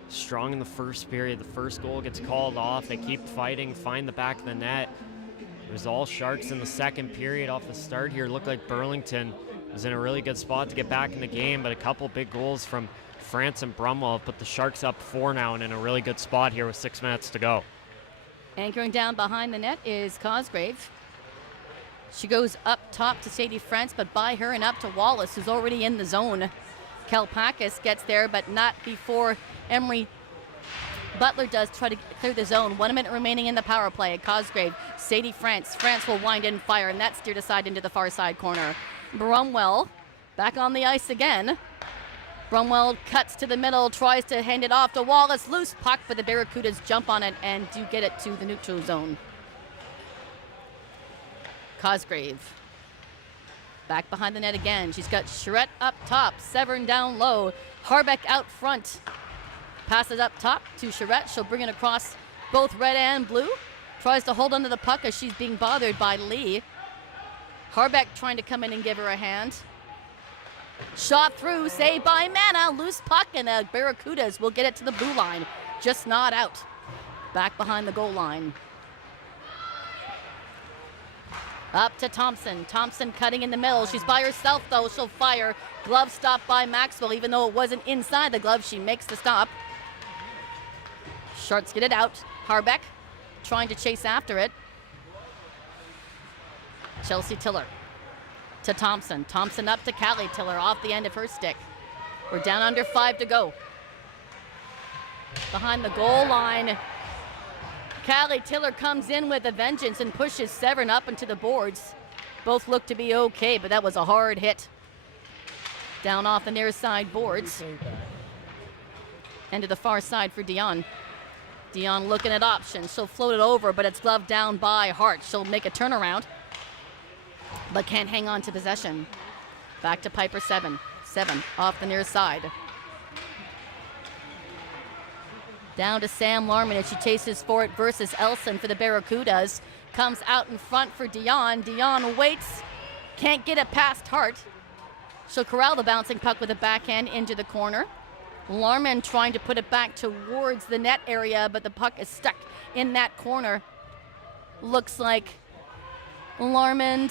strong in the first period. The first goal gets called off. They keep fighting, find the back of the net. It was all Sharks in the second period off the start here. It looked like Burlington was in a really good spot to get back in the game, but a couple big goals from France and Brumwell put the Sharks up 4 now and in a really good spot here with 6 minutes to go. Anchoring down behind the net is Cosgrave. She goes up top to Sadie France, but by her and up to Wallace, who's already in the zone. Kalpakis gets there, but not before Emery Butler does try to clear the zone. 1 minute remaining in the power play. Cosgrave, Sadie France. France will wind in fire, and that's steered aside into the far side corner. Brumwell back on the ice again. Brumwell cuts to the middle, tries to hand it off to Wallace. Loose puck, but the Barracudas jump on it and do get it to the neutral zone. Cosgrave back behind the net again. She's got Charette up top, Severn down low, Harbeck out front. Passes up top to Charette. She'll bring it across both red and blue. Tries to hold onto the puck as she's being bothered by Lee. Harbeck trying to come in and give her a hand. Shot through, saved by Mana. Loose puck, and the Barracudas will get it to the blue line. Just not out. Back behind the goal line. Up to Thompson. Thompson cutting in the middle. She's by herself, though. She'll fire. Glove stopped by Maxwell. Even though it wasn't inside the glove, she makes the stop. Sharks get it out. Harbeck trying to chase after it. Chelsea Tiller to Thompson. Thompson up to Callie Tiller off the end of her stick. We're down under 5 to go. Behind the goal line, Callie Tiller comes in with a vengeance and pushes Severn up into the boards. Both look to be okay, but that was a hard hit. Down off the near side boards. And to the far side for Dion. Dion looking at options. She'll float it over, but it's gloved down by Hart. She'll make a turnaround, but can't hang on to possession. Back to Piper Severn. Severn off the near side. Down to Sam Larman as she chases for it versus Elson for the Barracudas. Comes out in front for Dion. Dion waits. Can't get it past Hart. She'll corral the bouncing puck with a backhand into the corner. Larman trying to put it back towards the net area, but the puck is stuck in that corner. Looks like Larman,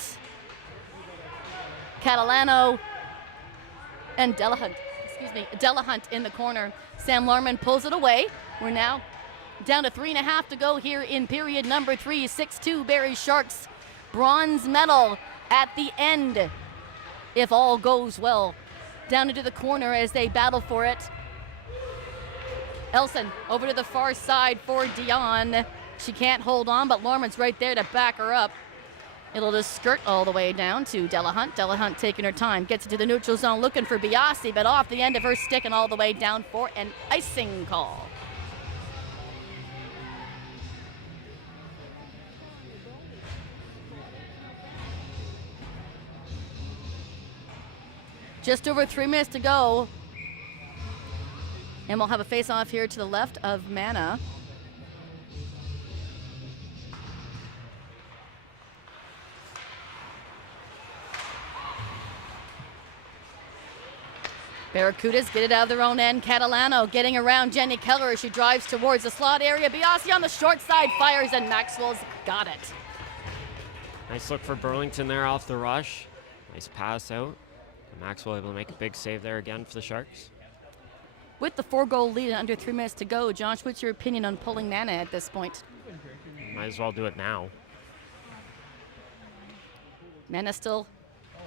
Catalano, and Delahunt in the corner. Sam Larman pulls it away. We're now down to 3.5 to go here in period number 3. 6-2 Barrie Sharks. Bronze medal at the end, if all goes well. Down into the corner as they battle for it. Elson over to the far side for Dion. She can't hold on, but Lorman's right there to back her up. It'll just skirt all the way down to Delahunt. Delahunt taking her time. Gets it to the neutral zone looking for Biasi, but off the end of her stick and all the way down for an icing call. Just over 3 minutes to go. And we'll have a face-off here to the left of Mana. Barracudas get it out of their own end. Catalano getting around Jenny Keller as she drives towards the slot area. Biasi on the short side fires, and Maxwell's got it. Nice look for Burlington there off the rush. Nice pass out. And Maxwell able to make a big save there again for the Sharks. With the 4-goal lead and under 3 minutes to go, Josh, what's your opinion on pulling Mana at this point? Might as well do it now. Mana still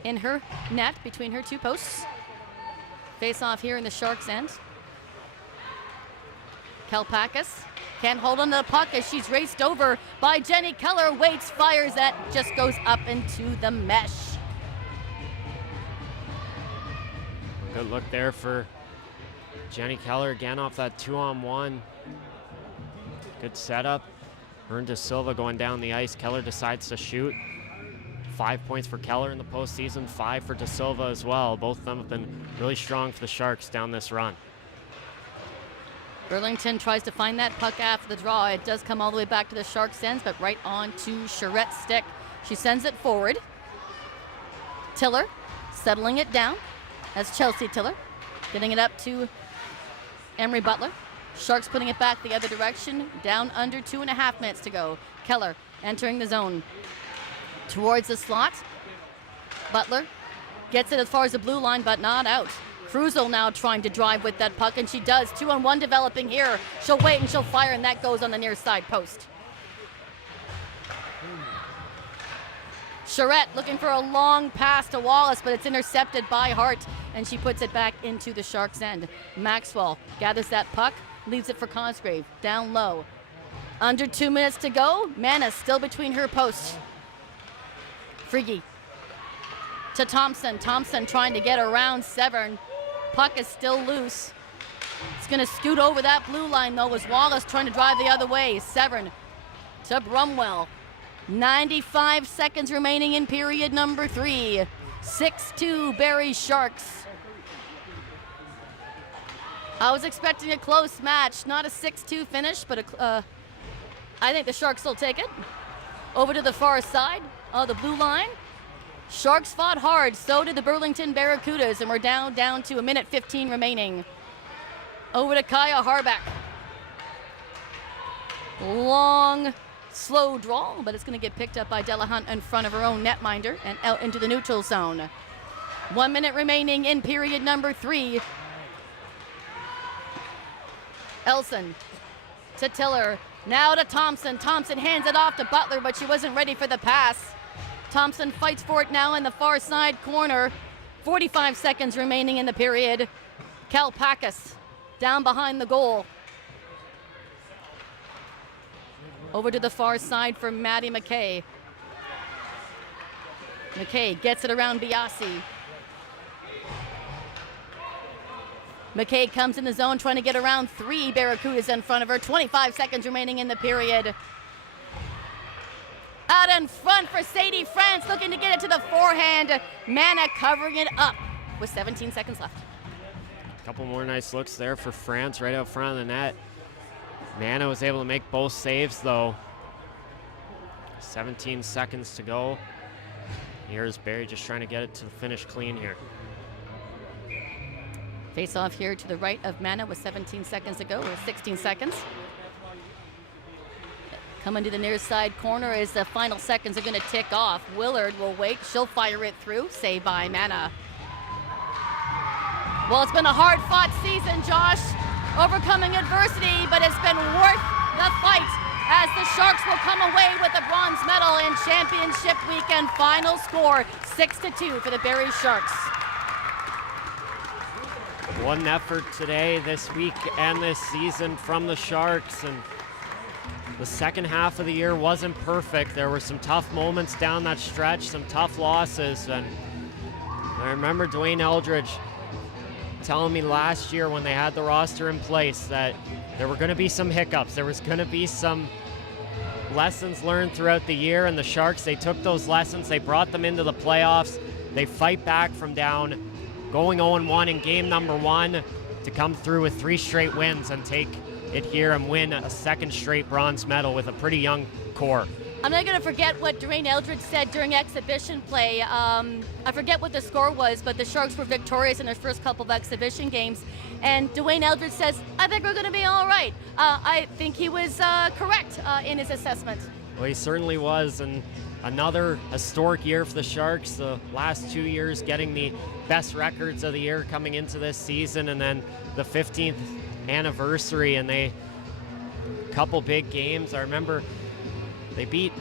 in her net between her 2 posts. Face off here in the Sharks' end. Kalpakis can't hold on to the puck as she's raced over by Jenny Keller. Waits, fires, that just goes up into the mesh. Good look there for Jenny Keller again off that 2-on-1. Good setup. Vern De Silva going down the ice. Keller decides to shoot. 5 points for Keller in the postseason, 5 for De Silva as well. Both of them have been really strong for the Sharks down this run. Burlington tries to find that puck after the draw. It does come all the way back to the Sharks' ends, but right on to Charette's stick. She sends it forward. Tiller settling it down. That's Chelsea Tiller. Getting it up to Emery Butler. Sharks putting it back the other direction. Down under 2.5 minutes to go. Keller entering the zone. Towards the slot. Butler gets it as far as the blue line, but not out. Cruzel now trying to drive with that puck, and she does. 2-on-1 developing here. She'll wait and she'll fire, and that goes on the near side post. Charette looking for a long pass to Wallace, but it's intercepted by Hart, and she puts it back into the Sharks' end. Maxwell gathers that puck, leaves it for Cosgrave. Down low. Under 2 minutes to go. Mana still between her posts. Friggy to Thompson. Thompson trying to get around Severn. Puck is still loose. It's going to scoot over that blue line, though, as Wallace trying to drive the other way. Severn to Brumwell. 95 seconds remaining in period number 3. 6-2 Barrie Sharks. I was expecting a close match, not a 6-2 finish, but I think the Sharks will take it. Over to the far side of the blue line. Sharks fought hard, so did the Burlington Barracudas, and we're down to 1:15 remaining. Over to Kaya Harbeck. Long, slow draw, but it's going to get picked up by Delahunt in front of her own netminder and out into the neutral zone. 1 minute remaining in period number 3. Elson to Tiller. Now to Thompson. Thompson hands it off to Butler, but she wasn't ready for the pass. Thompson fights for it now in the far side corner. 45 seconds remaining in the period. Kalpakis down behind the goal. Over to the far side for Maddie McKay. McKay gets it around Biasi. McKay comes in the zone trying to get around 3 Barracudas in front of her. 25 seconds remaining in the period. Out in front for Sadie France, looking to get it to the forehand. Mana covering it up with 17 seconds left. A couple more nice looks there for France right out front of the net. Mana was able to make both saves, though. 17 seconds to go. Here's Barrie just trying to get it to the finish clean here. Face off here to the right of Mana with 17 seconds to go, or 16 seconds. Coming to the near side corner as the final seconds are going to tick off. Willard will wait. She'll fire it through. Saved by Mana. Well, it's been a hard-fought season, Josh. Overcoming adversity, but it's been worth the fight as the Sharks will come away with a bronze medal in championship weekend. Final score 6-2 for the Barrie Sharks. One effort today, this week, and this season from the Sharks, and the second half of the year wasn't perfect. There were some tough moments down that stretch, some tough losses, and I remember Dwayne Eldridge telling me last year when they had the roster in place that there were going to be some hiccups. There was going to be some lessons learned throughout the year, and the Sharks, they took those lessons, they brought them into the playoffs. They fight back from down, going 0-1 in game number 1 to come through with 3 straight wins and take it here and win a second straight bronze medal with a pretty young core. I'm not going to forget what Dwayne Eldridge said during exhibition play. I forget what the score was, but the Sharks were victorious in their first couple of exhibition games. And Dwayne Eldridge says, I think we're going to be all right. I think he was correct in his assessment. Well, he certainly was. And another historic year for the Sharks. The last 2 years getting the best records of the year coming into this season. And then the 15th anniversary. And they, couple big games. I remember they beat,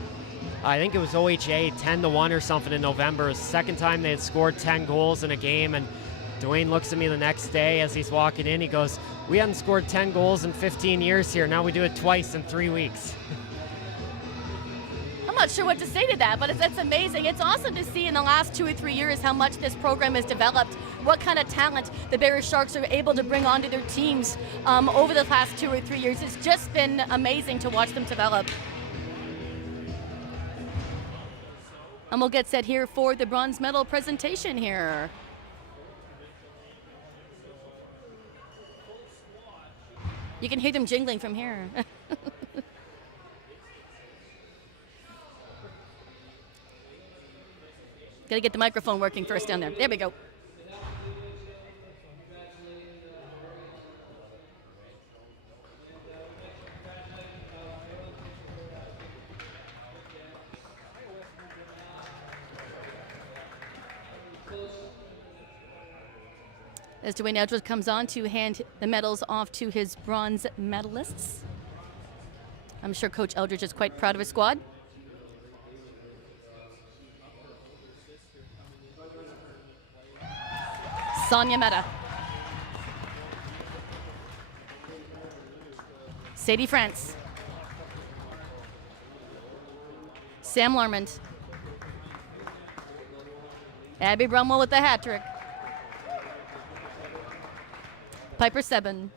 I think it was OHA 10-1 or something in November. It was the second time they had scored 10 goals in a game. And Dwayne looks at me the next day as he's walking in. He goes, we hadn't scored 10 goals in 15 years here. Now we do it twice in 3 weeks. I'm not sure what to say to that, but that's amazing. It's awesome to see in the last 2 or 3 years how much this program has developed, what kind of talent the Barrie Sharks are able to bring onto their teams over the past 2 or 3 years. It's just been amazing to watch them develop. And we'll get set here for the bronze medal presentation here. You can hear them jingling from here. Gotta get the microphone working first down there. There we go. As Dwayne Eldridge comes on to hand the medals off to his bronze medalists. I'm sure Coach Eldridge is quite proud of his squad. Sonia Mehta. Sadie France. Sam Larmond. Abby Brumwell with the hat trick. Piper Seven.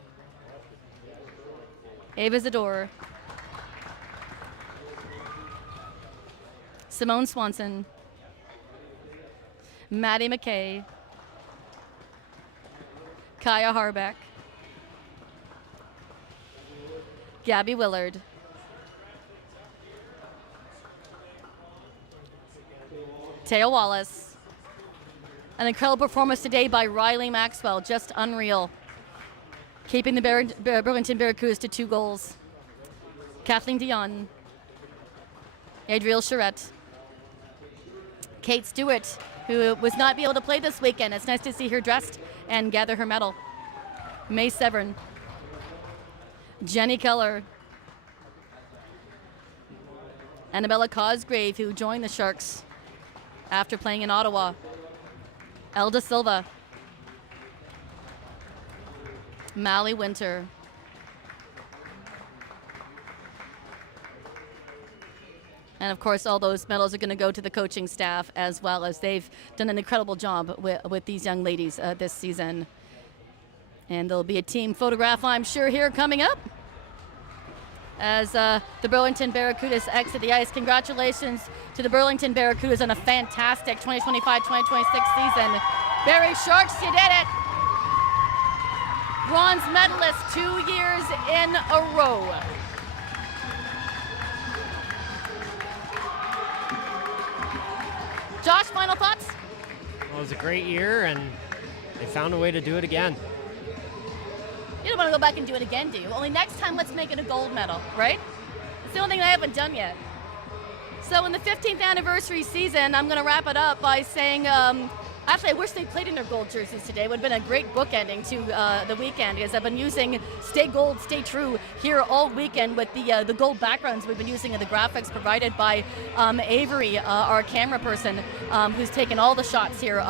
Ava Zador. Simone Swanson. Maddie McKay. Kaya Harbeck. Gabby Willard. Taya Wallace. An incredible performance today by Riley Maxwell, just unreal. Keeping the Burlington Barracudas to 2 goals. Kathleen Dion. Adrielle Charette. Kate Stewart, who was not able to play this weekend. It's nice to see her dressed and gather her medal. May Severn. Jenny Keller. Annabella Cosgrave, who joined the Sharks after playing in Ottawa. Elda Silva. Mally Winter. And of course, all those medals are going to go to the coaching staff as well, as they've done an incredible job with these young ladies this season. And there'll be a team photograph, I'm sure, here coming up as the Burlington Barracudas exit the ice. Congratulations to the Burlington Barracudas on a fantastic 2025-2026 season. Barrie Sharks, you did it! Bronze medalist 2 years in a row. Josh, final thoughts? Well, it was a great year, and they found a way to do it again. You don't want to go back and do it again, do you? Only next time, let's make it a gold medal, right? It's the only thing I haven't done yet. So in the 15th anniversary season, I'm going to wrap it up by saying, actually, I wish they played in their gold jerseys today. It would have been a great bookending to the weekend, because I've been using Stay Gold, Stay True here all weekend with the gold backgrounds we've been using in the graphics provided by Avery, our camera person, who's taken all the shots here,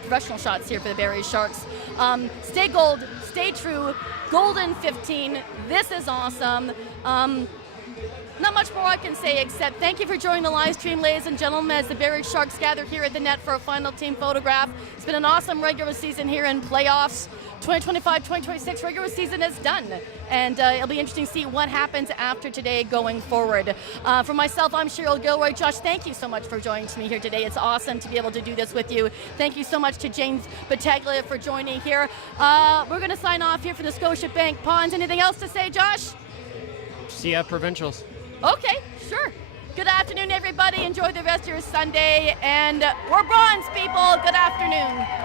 professional shots here for the Barrie Sharks. Stay Gold, Stay True, Golden 15. This is awesome. Not much more I can say except thank you for joining the live stream, ladies and gentlemen, as the Barrie Sharks gather here at the net for a final team photograph. It's been an awesome regular season here in playoffs. 2025-2026 regular season is done, and it'll be interesting to see what happens after today going forward. For myself, I'm Cheryl Gilroy. Josh, thank you so much for joining me here today. It's awesome to be able to do this with you. Thank you so much to James Battaglia for joining here. We're going to sign off here for the Scotiabank Ponds. Anything else to say, Josh? See ya, Provincials. Okay, sure. Good afternoon. everybody. Enjoy the rest of your Sunday. And we're bronze, people. Good afternoon.